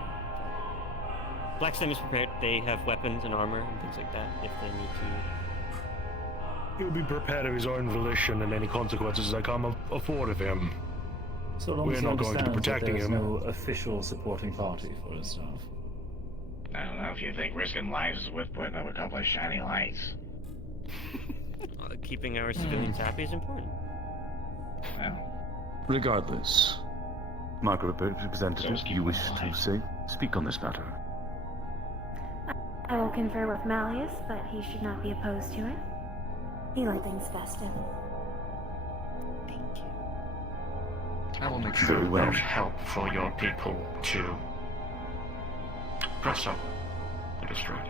Black STEM is prepared. They have weapons and armor and things like that if they need to. He will be prepared of his own volition, and any consequences that come afford of him. So long We're as he not going to be understands that protecting there is him. no official supporting party for his staff. I don't know if you think risking lives is worth putting up a couple of shiny lights. Keeping our civilians happy is important. Well, Regardless, Margaret Representative, you wish to speak on this matter? I will confer with Malleus, but he should not be opposed to it. He likes things festive. Thank you. I will make sure there's help for your people to press up the district.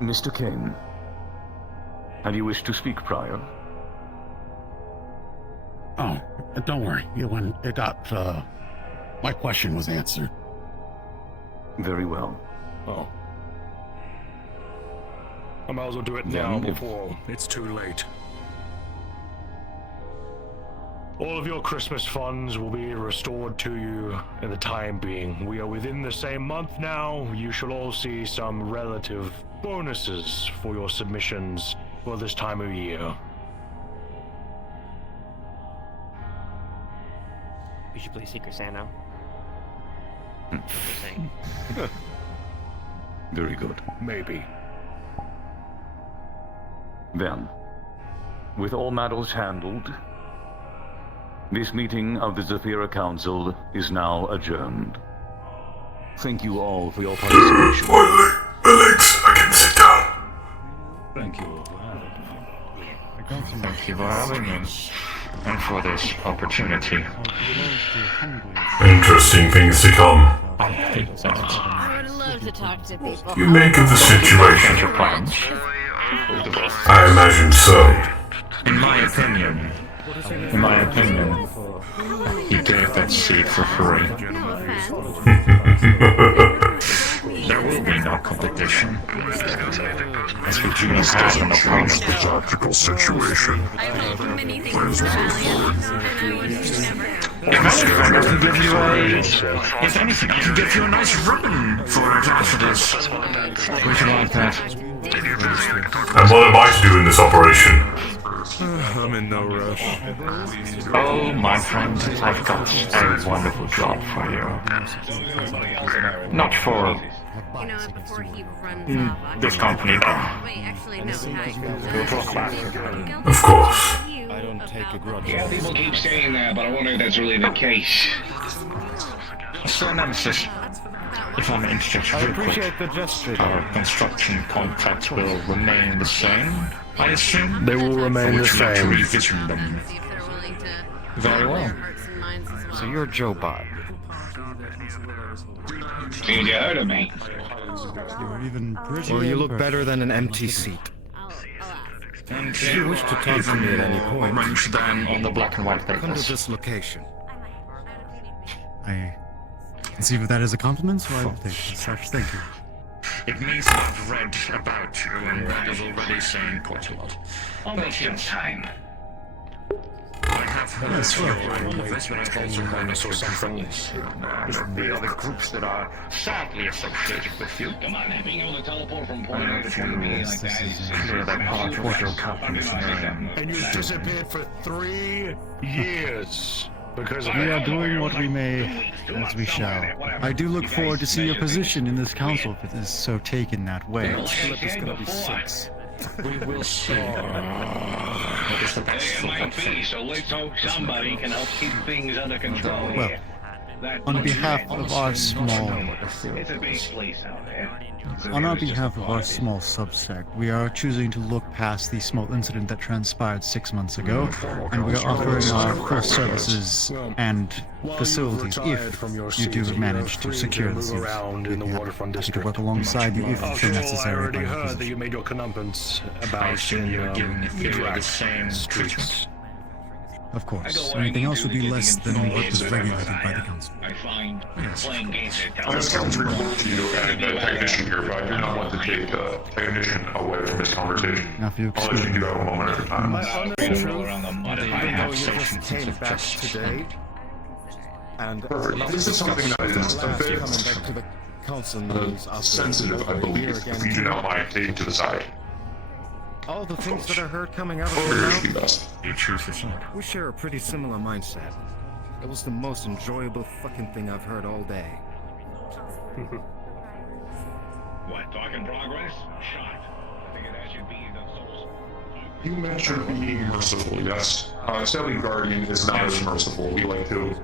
Mr. Kane, had you wished to speak prior? Oh, don't worry. My question was answered. Very well. Oh. I might as well do it now before it's too late. All of your Christmas funds will be restored to you in the time being. We are within the same month now. You shall all see some relative bonuses for your submissions for this time of year. We should play Secret Santa. Just saying. Very good. Maybe. Then, with all matters handled, this meeting of the Zephyra Council is now adjourned. Thank you all for your participation. My legs, I can sit down. Thank you. Thank you for having us and for this opportunity. Interesting things to come. I hate that. I would love to talk to people. You make of the situation. Your plans? I imagine so. In my opinion, you gave that seat for free. There will be no competition, as we do not have an opponent. The tactical situation. If anything, I can give you a nice ribbon for it after this. Would you like that? And what am I to do in this operation? I'm in no rush. Oh, my friend, I've got a wonderful job for you. Not for before he runs off. this company, though. Wait, actually, no. We'll talk about it. Of course. I don't take a grudge. Yeah, people keep saying that, but I wonder if that's really the case. So, Nemesis, if I may interject real quick, the gesture. our construction contracts will remain the same, I assume? They will remain the Would you like to same. revision them? Very well. So you're Joe Bot. Seems you heard of me. You're even pretty. Well, you look better than an empty seat. And If you wish to talk to me at any point, arrange them on the black and white come to papers. this location. I conceive of that as a compliment, so I will take it as such. Thank you. It means that I've read about you, and that is already saying quite a lot. I'll make you time. I have heard Yes, of well, all of this, but I've also heard of or something. the other groups that are sadly associated with you. Come on, being able to teleport from point A to point B like that is clear that part of your company's name. And you disappeared for 3 years. Because of We that. are doing what we may, as we shall. I do look forward to see your position in this council if it is so taken that way. Philip is gonna be 6. We will see. What is the best It for might that be, thing? so let's hope somebody can help keep things under control Well, here. That on much behalf land. of our small, It's a big place out there. on our behalf of our small subsect, we are choosing to look past the small incident that transpired 6 months ago, and we are offering our full services and facilities if you do manage to secure this. Around in the waterfront To district. work alongside you if Oh, so sure, I necessary. already by your heard that position. you made your conundrums about I assume you're giving Ethereum the same streets. Of course, anything else would be less than what was regulated by the council. I find playing games at I just come to report to you and the technician here, but I do not want to take the technician away from this conversation. Now, if you I'll let you do that one moment at a time. around the mud in my Even though house. you just came back today, and Perfect. This is something that is a bit coming back to the council meetings after sensitive, I believe, if you do not mind taking to the side. all the things that are heard coming out of Over your here is the mouth, best. You choose your side. we share a pretty similar mindset. It was the most enjoyable fucking thing I've heard all day. What, talk in progress? Shot. I figured that should be the source. You mentioned being merciful, yes. Sadly, Guardian is not as merciful. We like to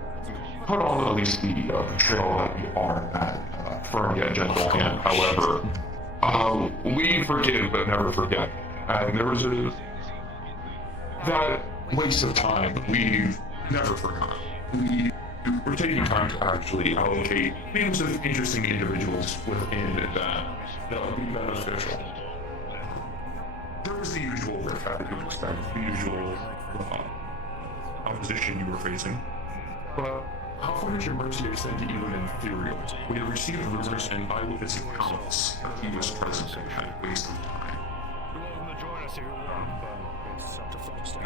put on at least the portrayal that we are that firm yet gentle hand. However, we forgive but never forget. And there was that waste of time we've never forgotten. We're taking time to actually allocate names of interesting individuals within that would be beneficial. There was the usual riff that you would expect, the usual opposition you were facing. But how far does your mercy extend to even inferiors? We have received rumors and eyewitness accounts that he was present and had wasted time.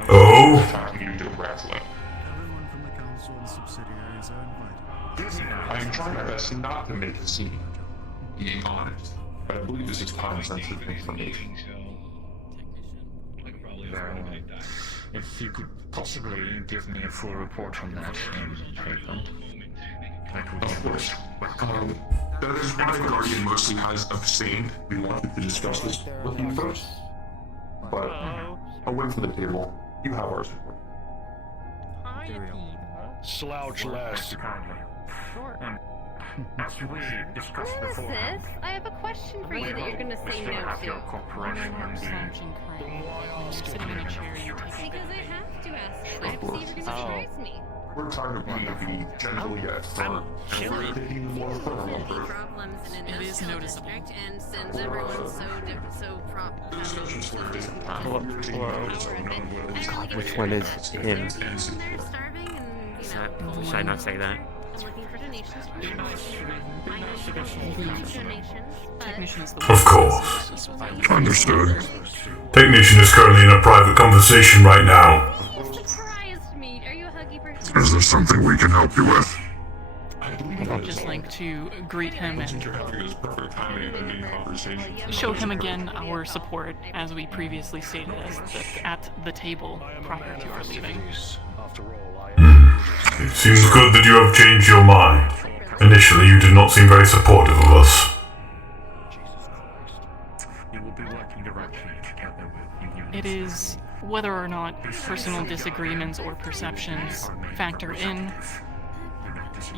Oh? Attacking you to Rattler. Everyone from the council and subsidiaries are invited. I am trying my best not to make a scene, being honest, but I believe this is time-sensitive information. If you could possibly give me a full report on that in paper, that would be of course. That is why the Guardian mostly has abstained. We wanted to discuss this with you first, but away from the table, you have our support. Slouch less. As we discussed What is before, this? I have a question for you that you're gonna say no have to. your corporation and Slouching crime. When you're sitting in a chair, you take Because I have to ask. I have to see if you're gonna surprise me. We're trying to be the gentle yet firm, and we're taking the more firm approach. Problems in It is industrial noticeable. district, and since everyone's so The discussion's for a different time. Hello. We're taking Hello. notice of known what God, which one is him? they're starving and, Should I not say that? I'm looking for donations. I know donations, but Technician is the Of one. course. Understood. Technician is currently in a private conversation right now. you surprised me. Are you a huggy person? Is there something we can help you with? I'd just like to greet him and You're having this perfect timing of the conversation. show him again our support, as we previously stated at the table prior to our leaving. It seems good that you have changed your mind. Initially, you did not seem very supportive of us. you will be working directly together with units. It is whether or not personal disagreements or perceptions factor in.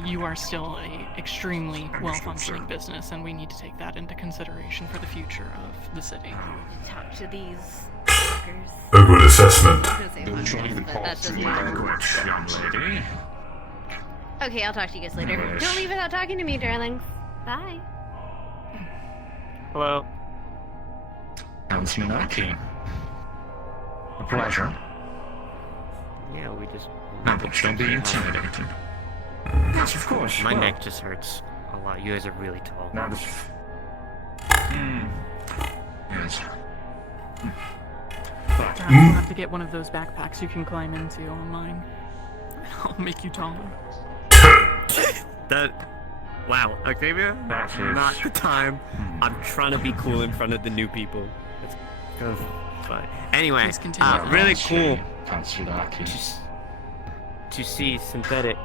You are still a extremely well-functioning business, and we need to take that into consideration for the future of the city. Talk to these fuckers. A good assessment. They're trying to talk to the Language, young lady. Okay, I'll talk to you guys later. Don't leave without talking to me, darlings. Bye. Hello. Councilman Aki. A pleasure. Yeah, we just. Now, don't be intimidated. Yes, of course. My well, neck just hurts a lot. You guys are really tall. Now this. Yes. But I'll have to get one of those backpacks you can climb into on mine. I'll make you taller. That. Wow, Octavia? That is not the time. I'm trying to be cool in front of the new people. It's kind of fun. Anyway, Please continue. really cool Councilor Aki. to see synthetics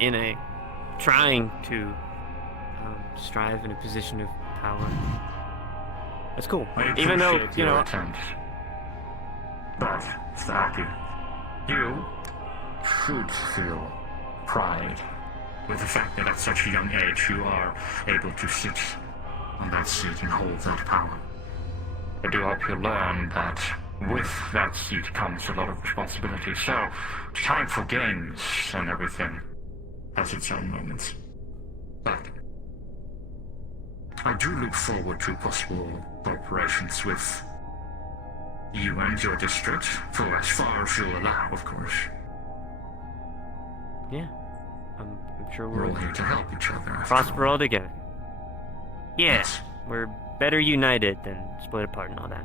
in a trying to strive in a position of power. That's cool. I Even though, appreciate you your know, attempt. But, Mr. Aki, you should feel pride with the fact that at such a young age you are able to sit on that seat and hold that power. I do hope you learn that with that seat comes a lot of responsibility, so time for games and everything has its own moments. But I do look forward to possible cooperations with you and your district, for as far as you'll allow, of course. yeah, I'm sure We're all we'll here to help each other. after prosper all. all together. Yeah, Yes. we're better united than split apart and all that.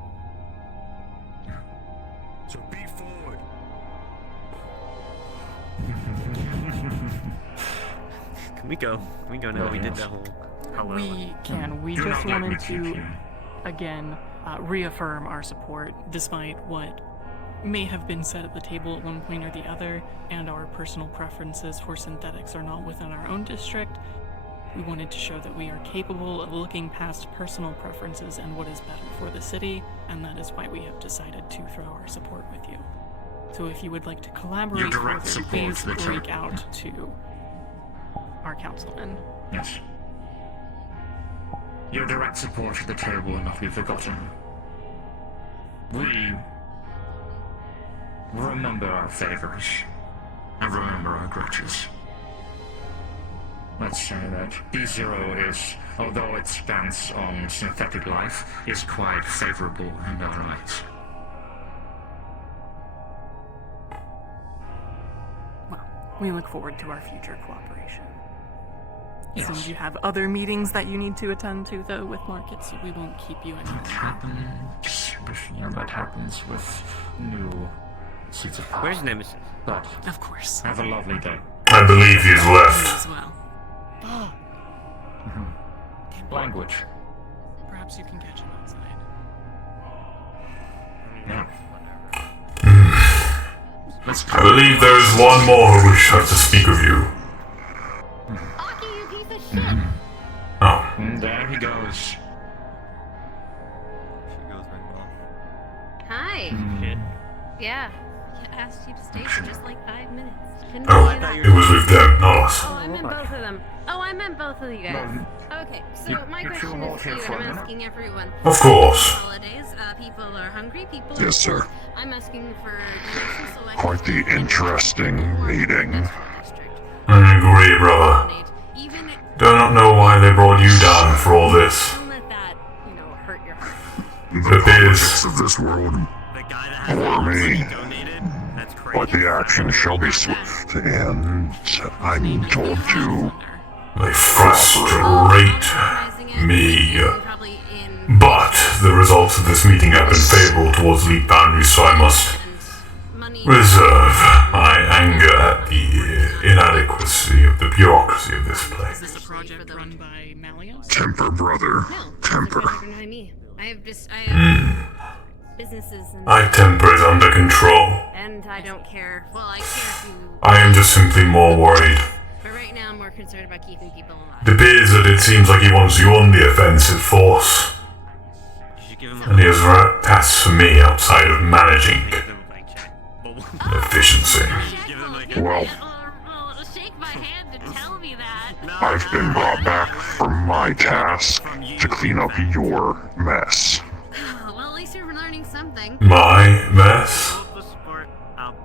So be forward. Can we go? Can we go now? We did that whole. We can. We Do just not let wanted me keep to, you. again, reaffirm our support despite what may have been said at the table at one point or the other, and our personal preferences for synthetics are not within our own district. We wanted to show that we are capable of looking past personal preferences and what is better for the city, and that is why we have decided to throw our support with you. So if you would like to collaborate further, please reach out to our councilman. Yes. Your direct support for the table will not be forgotten. We remember our favors and remember our grudges. Let's say that B0 is, although its stance on synthetic life, is quite favorable in our eyes. Well, we look forward to our future cooperation. Yes. Seems you have other meetings that you need to attend to, though, with Market, so we won't keep you any That happens with new seats of power. Where's Nemesis? But, of course. Have a lovely day. I believe he's left. As well. Language. Perhaps you can catch him outside. Yeah. I believe there is one more who wishes to speak with you. Oh. And there he goes. Hi. Shit. Yeah. I asked you to stay for just like 5 minutes. Couldn't Oh, do that. it was with them, not us. Oh, I meant both of them. Oh, I meant both of you guys. Okay, so my question is to you, and I'm asking everyone. Of course. Holidays, people are hungry, people are Yes, sir. poor. I'm asking for donations so I Quite the interesting meeting. I agree, brother. Do not know why they brought you down for all this. don't let that, hurt your heart. The biz of this world for me, but the action shall be swift, and I'm told to. They frustrate me. But the results of this meeting have been favorable towards Leap Boundaries, so I must reserve my anger at the inadequacy of the bureaucracy of this place. Is this a project run by Malios? Temper, brother. Temper. I have businesses and My temper is under control. and I don't care. Well, I care who. I am just simply more worried. But right now, I'm more concerned about keeping people alive. The biz that it seems like he wants you on the offensive force. And he has tasks for me outside of managing efficiency. Well, I've been brought back from my task to clean up your mess. Well, at least you're learning something. My mess? I'll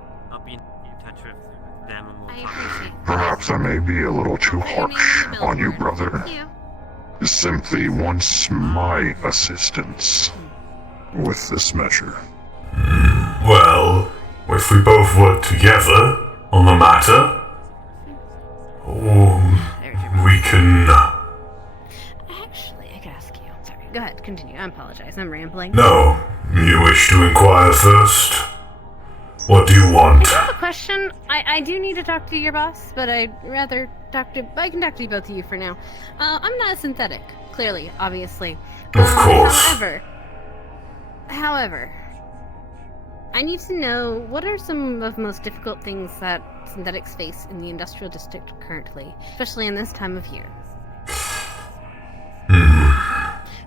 be in touch with them and we'll Perhaps I may be a little too harsh on you, brother. Simply wants my assistance with this measure. Well, if we both work together on the matter, we can... Actually, I could ask you. Sorry. Go ahead, continue. I apologize. I'm rambling. No, you wish to inquire first? What do you want? I have a question. I do need to talk to your boss, but I'd rather I can talk to you both of you for now. I'm not a synthetic, clearly, obviously. Of course. However, I need to know what are some of the most difficult things that synthetics face in the industrial district currently, especially in this time of year.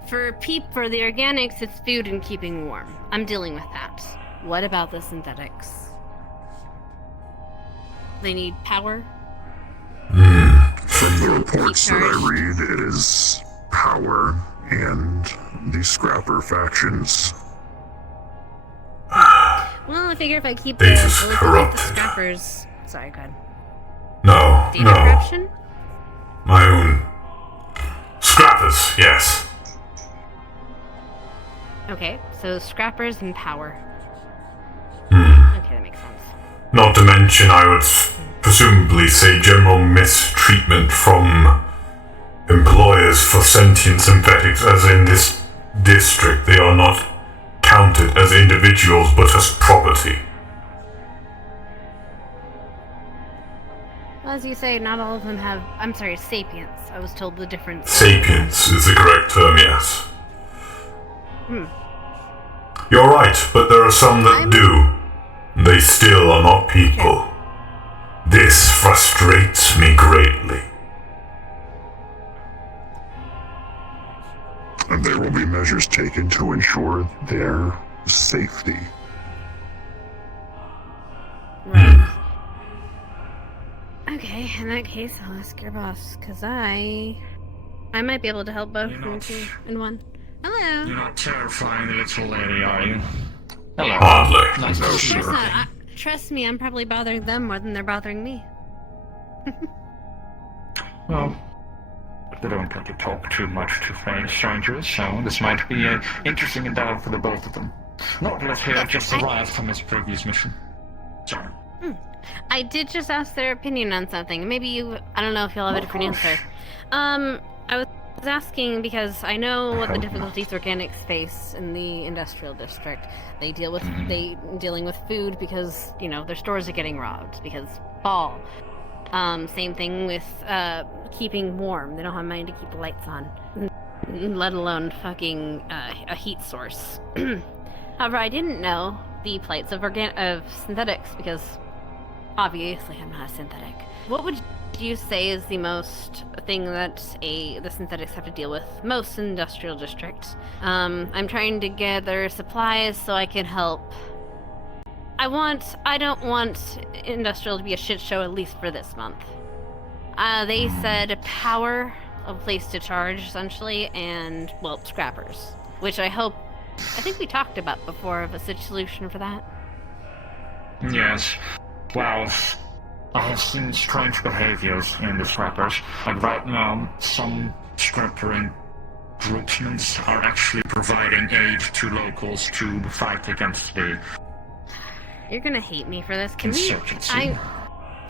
For the organics, it's food and keeping warm. I'm dealing with that. What about the synthetics? They need power? From the reports that I read, it is power and the scrapper factions. Well, I figure if I keep This is the corrupted. scrappers... Sorry, go ahead. No, Data no. corruption? My own... Scrappers, yes. Okay, so scrappers and power. Hmm. Okay, that makes sense. Not to mention, I would presumably say general mistreatment from employers for sentient synthetics, as in this district they are not counted as individuals but as property. Well, as you say, not all of them have... I'm sorry, sapience. I was told the difference. Sapience is the correct term, yes. Hmm. You're right, but there are some that do. They still are not people. This frustrates me greatly. And there will be measures taken to ensure their safety. Right. Okay, in that case, I'll ask your boss, because I might be able to help both in one. Hello. You're not terrifying the little lady, are you? Hello. Hardly. Nice No, to see sir. you. Trust me, I'm probably bothering them more than they're bothering me. Well, they don't get to talk too much to strangers, so this might be an interesting endeavor for the both of them. Notless here just arrived from his previous mission. Sorry. I did just ask their opinion on something. Maybe I don't know if you'll have a different answer. I was asking because I know what the difficulties organics face in the industrial district. They deal with dealing with food because their stores are getting robbed because fall. Same thing with keeping warm. They don't have money to keep the lights on, let alone fucking a heat source. However, I didn't know the plights of synthetics because obviously I'm not a synthetic. What would you say is the most thing that the synthetics have to deal with most in industrial districts? I'm trying to gather supplies so I can help. I don't want industrial to be a shit show, at least for this month. They said power, a place to charge essentially, and scrappers, which I think we talked about before of a solution for that. Yes. Well, I have seen strange behaviors in the scrappers. Like right now, some scrappering groupsmen are actually providing aid to locals to fight against the You're gonna hate me for this. insurgency.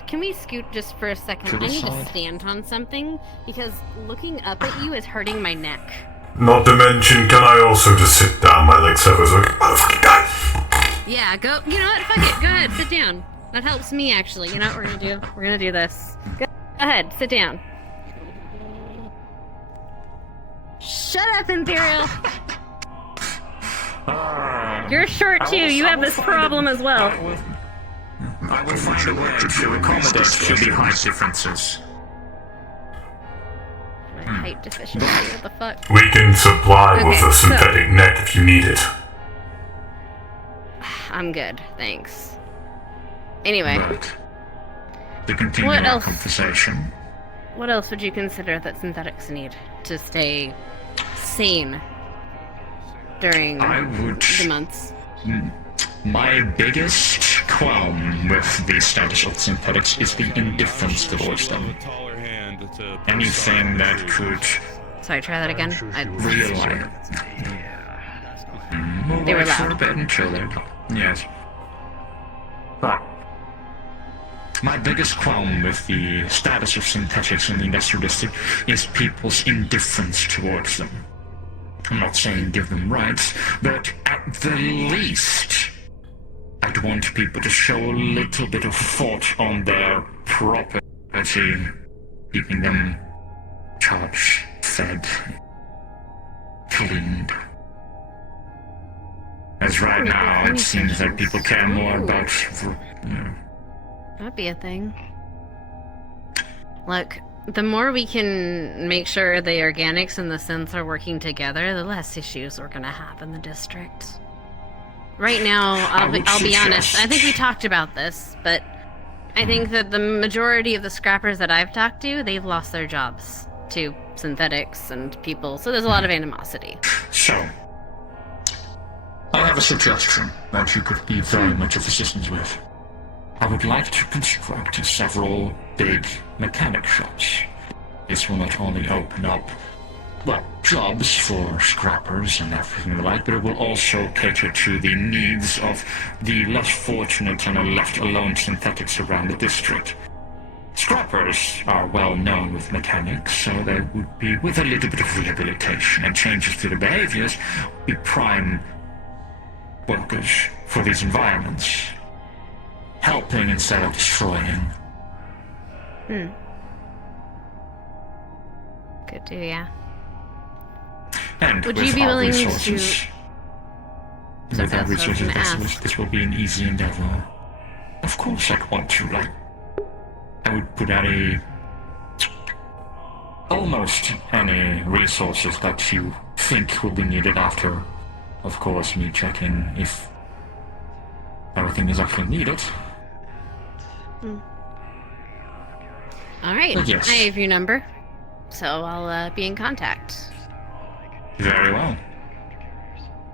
Can we scoot just for a second? To the I need side. to stand on something because looking up at you is hurting my neck. Not to mention, can I also just sit down? My legs have a motherfucking guy. Yeah, go. You know what? Fuck it. Go ahead. Sit down. That helps me actually. You know what we're gonna do? We're gonna do this. Go ahead. Sit down. Shut up, Imperial. You're short too. You have this problem as well. I will find a way to accommodate to the height differences. My height deficiency. What the fuck? We can supply with Okay, a synthetic net if you need it. I'm good. Thanks. Anyway. Right. To continue What our else? conversation. What else would you consider that synthetics need to stay sane during the months? My biggest qualm with the status of synthetics is the indifference towards them. Anything that could Sorry, try that again. realize. They were Wait for loud. a bit until they're done. Yes. But my biggest qualm with the status of synthetics in the industrial district is people's indifference towards them. I'm not saying give them rights, but at the least, I'd want people to show a little bit of thought on their property, keeping them charged, fed, cleaned. As right now, it seems that people care more about, That'd be a thing. Look, the more we can make sure the organics and the synths are working together, the less issues we're gonna have in the district. Right now, I'll be honest. I think we talked about this, but I think that the majority of the scrappers that I've talked to, they've lost their jobs to synthetics and people, so there's a lot of animosity. So, I have a suggestion that you could be very much of assistance with. I would like to construct several big mechanic shops. This will not only open up, jobs for scrappers and everything like, but it will also cater to the needs of the less fortunate and left alone synthetics around the district. Scrappers are well known with mechanics, so they would be, with a little bit of rehabilitation and changes to the behaviors, be prime workers for these environments. Helping instead of destroying. Could do, yeah. And Would with you be our willing resources, to? So With our that's what I was resources, gonna ask. this will be an easy endeavor. Of course I'd want to, like... I would put out almost any resources that you think will be needed after, of course, me checking if everything is actually needed. Alright, Yes. I have your number, so I'll be in contact. Very well.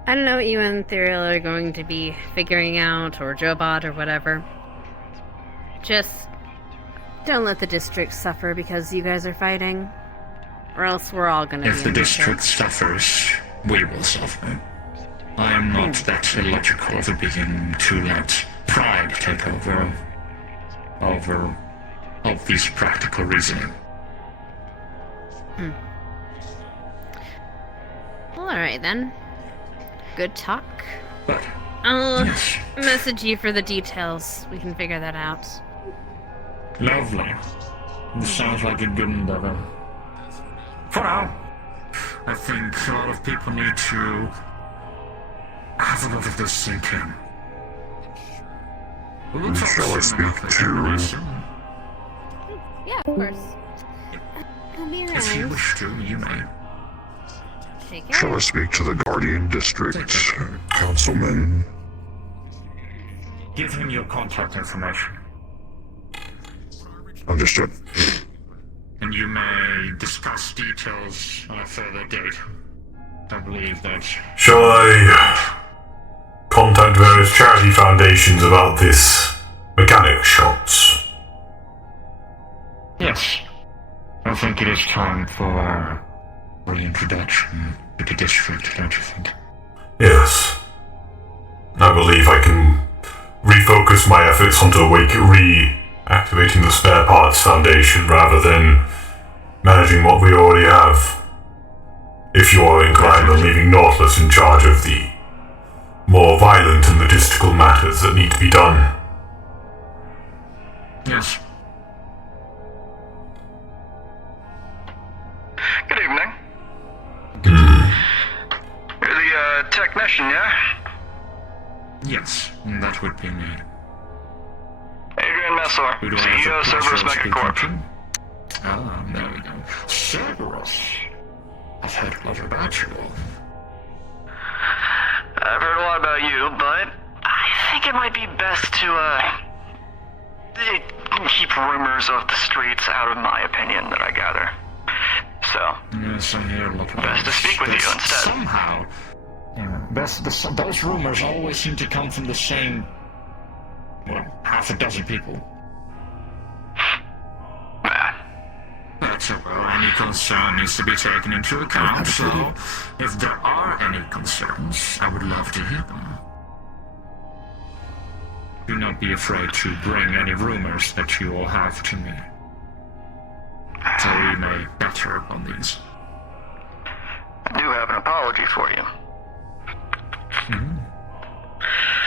I don't know what you and Theriel are going to be figuring out, or Jobot, or whatever. Just don't let the district suffer because you guys are fighting, or else we're all gonna be If the in district suffers, we will suffer. I am not that illogical of a being to let pride take over obvious practical reasoning. Well, alright then. Good talk. But, I'll yes. message you for the details. We can figure that out. Lovely. This sounds like a good endeavor. For now, I think a lot of people need to have a lot of this sink in. We will talk Shall I soon enough, speak I think, really to... soon. Yeah, of course. I'll be around. If you wish to, you may. Take care. Shall I speak to the Guardian District Councilman? Give him your contact information. Understood. And you may discuss details on a further date. I believe that... Shall I contact various charity foundations about this mechanic shops? Yes. I think it is time for our reintroduction to the district, don't you think? Yes. I believe I can refocus my efforts onto reactivating the Spare Parts Foundation rather than managing what we already have. If you are inclined on leaving Nautilus in charge of the more violent and logistical matters that need to be done. Yes. Good evening. You're the technician, yeah? Yes, that would be me. Adrian Messor, Who do I have CEO the Cerberus pleasure of speaking Megacorp. to? Ah, there we go. Cerberus. I've heard a lot about you all. I've heard a lot about you, but I think it might be best to, keep rumors of the streets out of my opinion that I gather. So, Yes, I hear a lot about best to speak with you this. instead. Somehow, those rumors always seem to come from the same, well, half a dozen people. That's well, any concern needs to be taken into account, so if there are any concerns, I would love to hear them. Do not be afraid to bring any rumors that you all have to me, so we may better upon these. I do have an apology for you.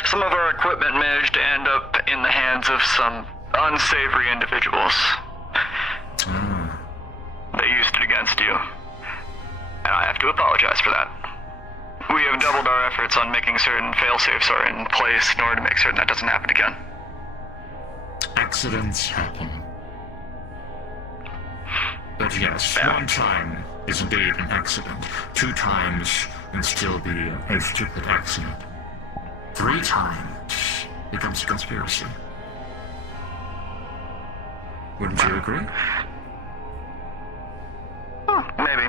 Some of our equipment managed to end up in the hands of some unsavory individuals. They used it against you, and I have to apologize for that. We have doubled our efforts on making certain fail-safes are in place in order to make certain that doesn't happen again. Accidents happen. But yes, one time is indeed an accident. 2 times can still be a stupid accident. 3 times becomes a conspiracy. Wouldn't you agree? Maybe.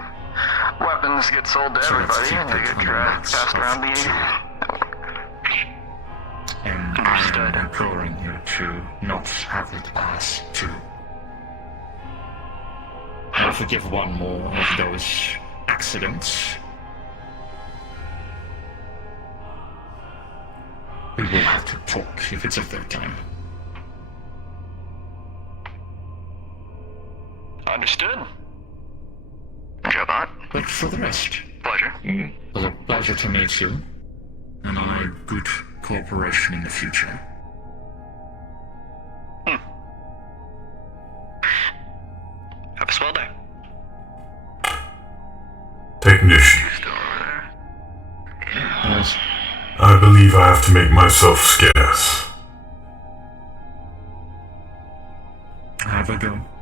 Weapons get sold to So let's everybody, keep and they it get on the passed around the And I'm imploring you to not have it pass too. I'll forgive one more of those accidents. We will have to talk if it's a 3rd time. Understood. Jobot. But for the rest, Pleasure. it was a pleasure to meet you, and I good cooperation in the future. Have a swell day. Technician. Yes. I I believe I have to make myself scarce. Have a go.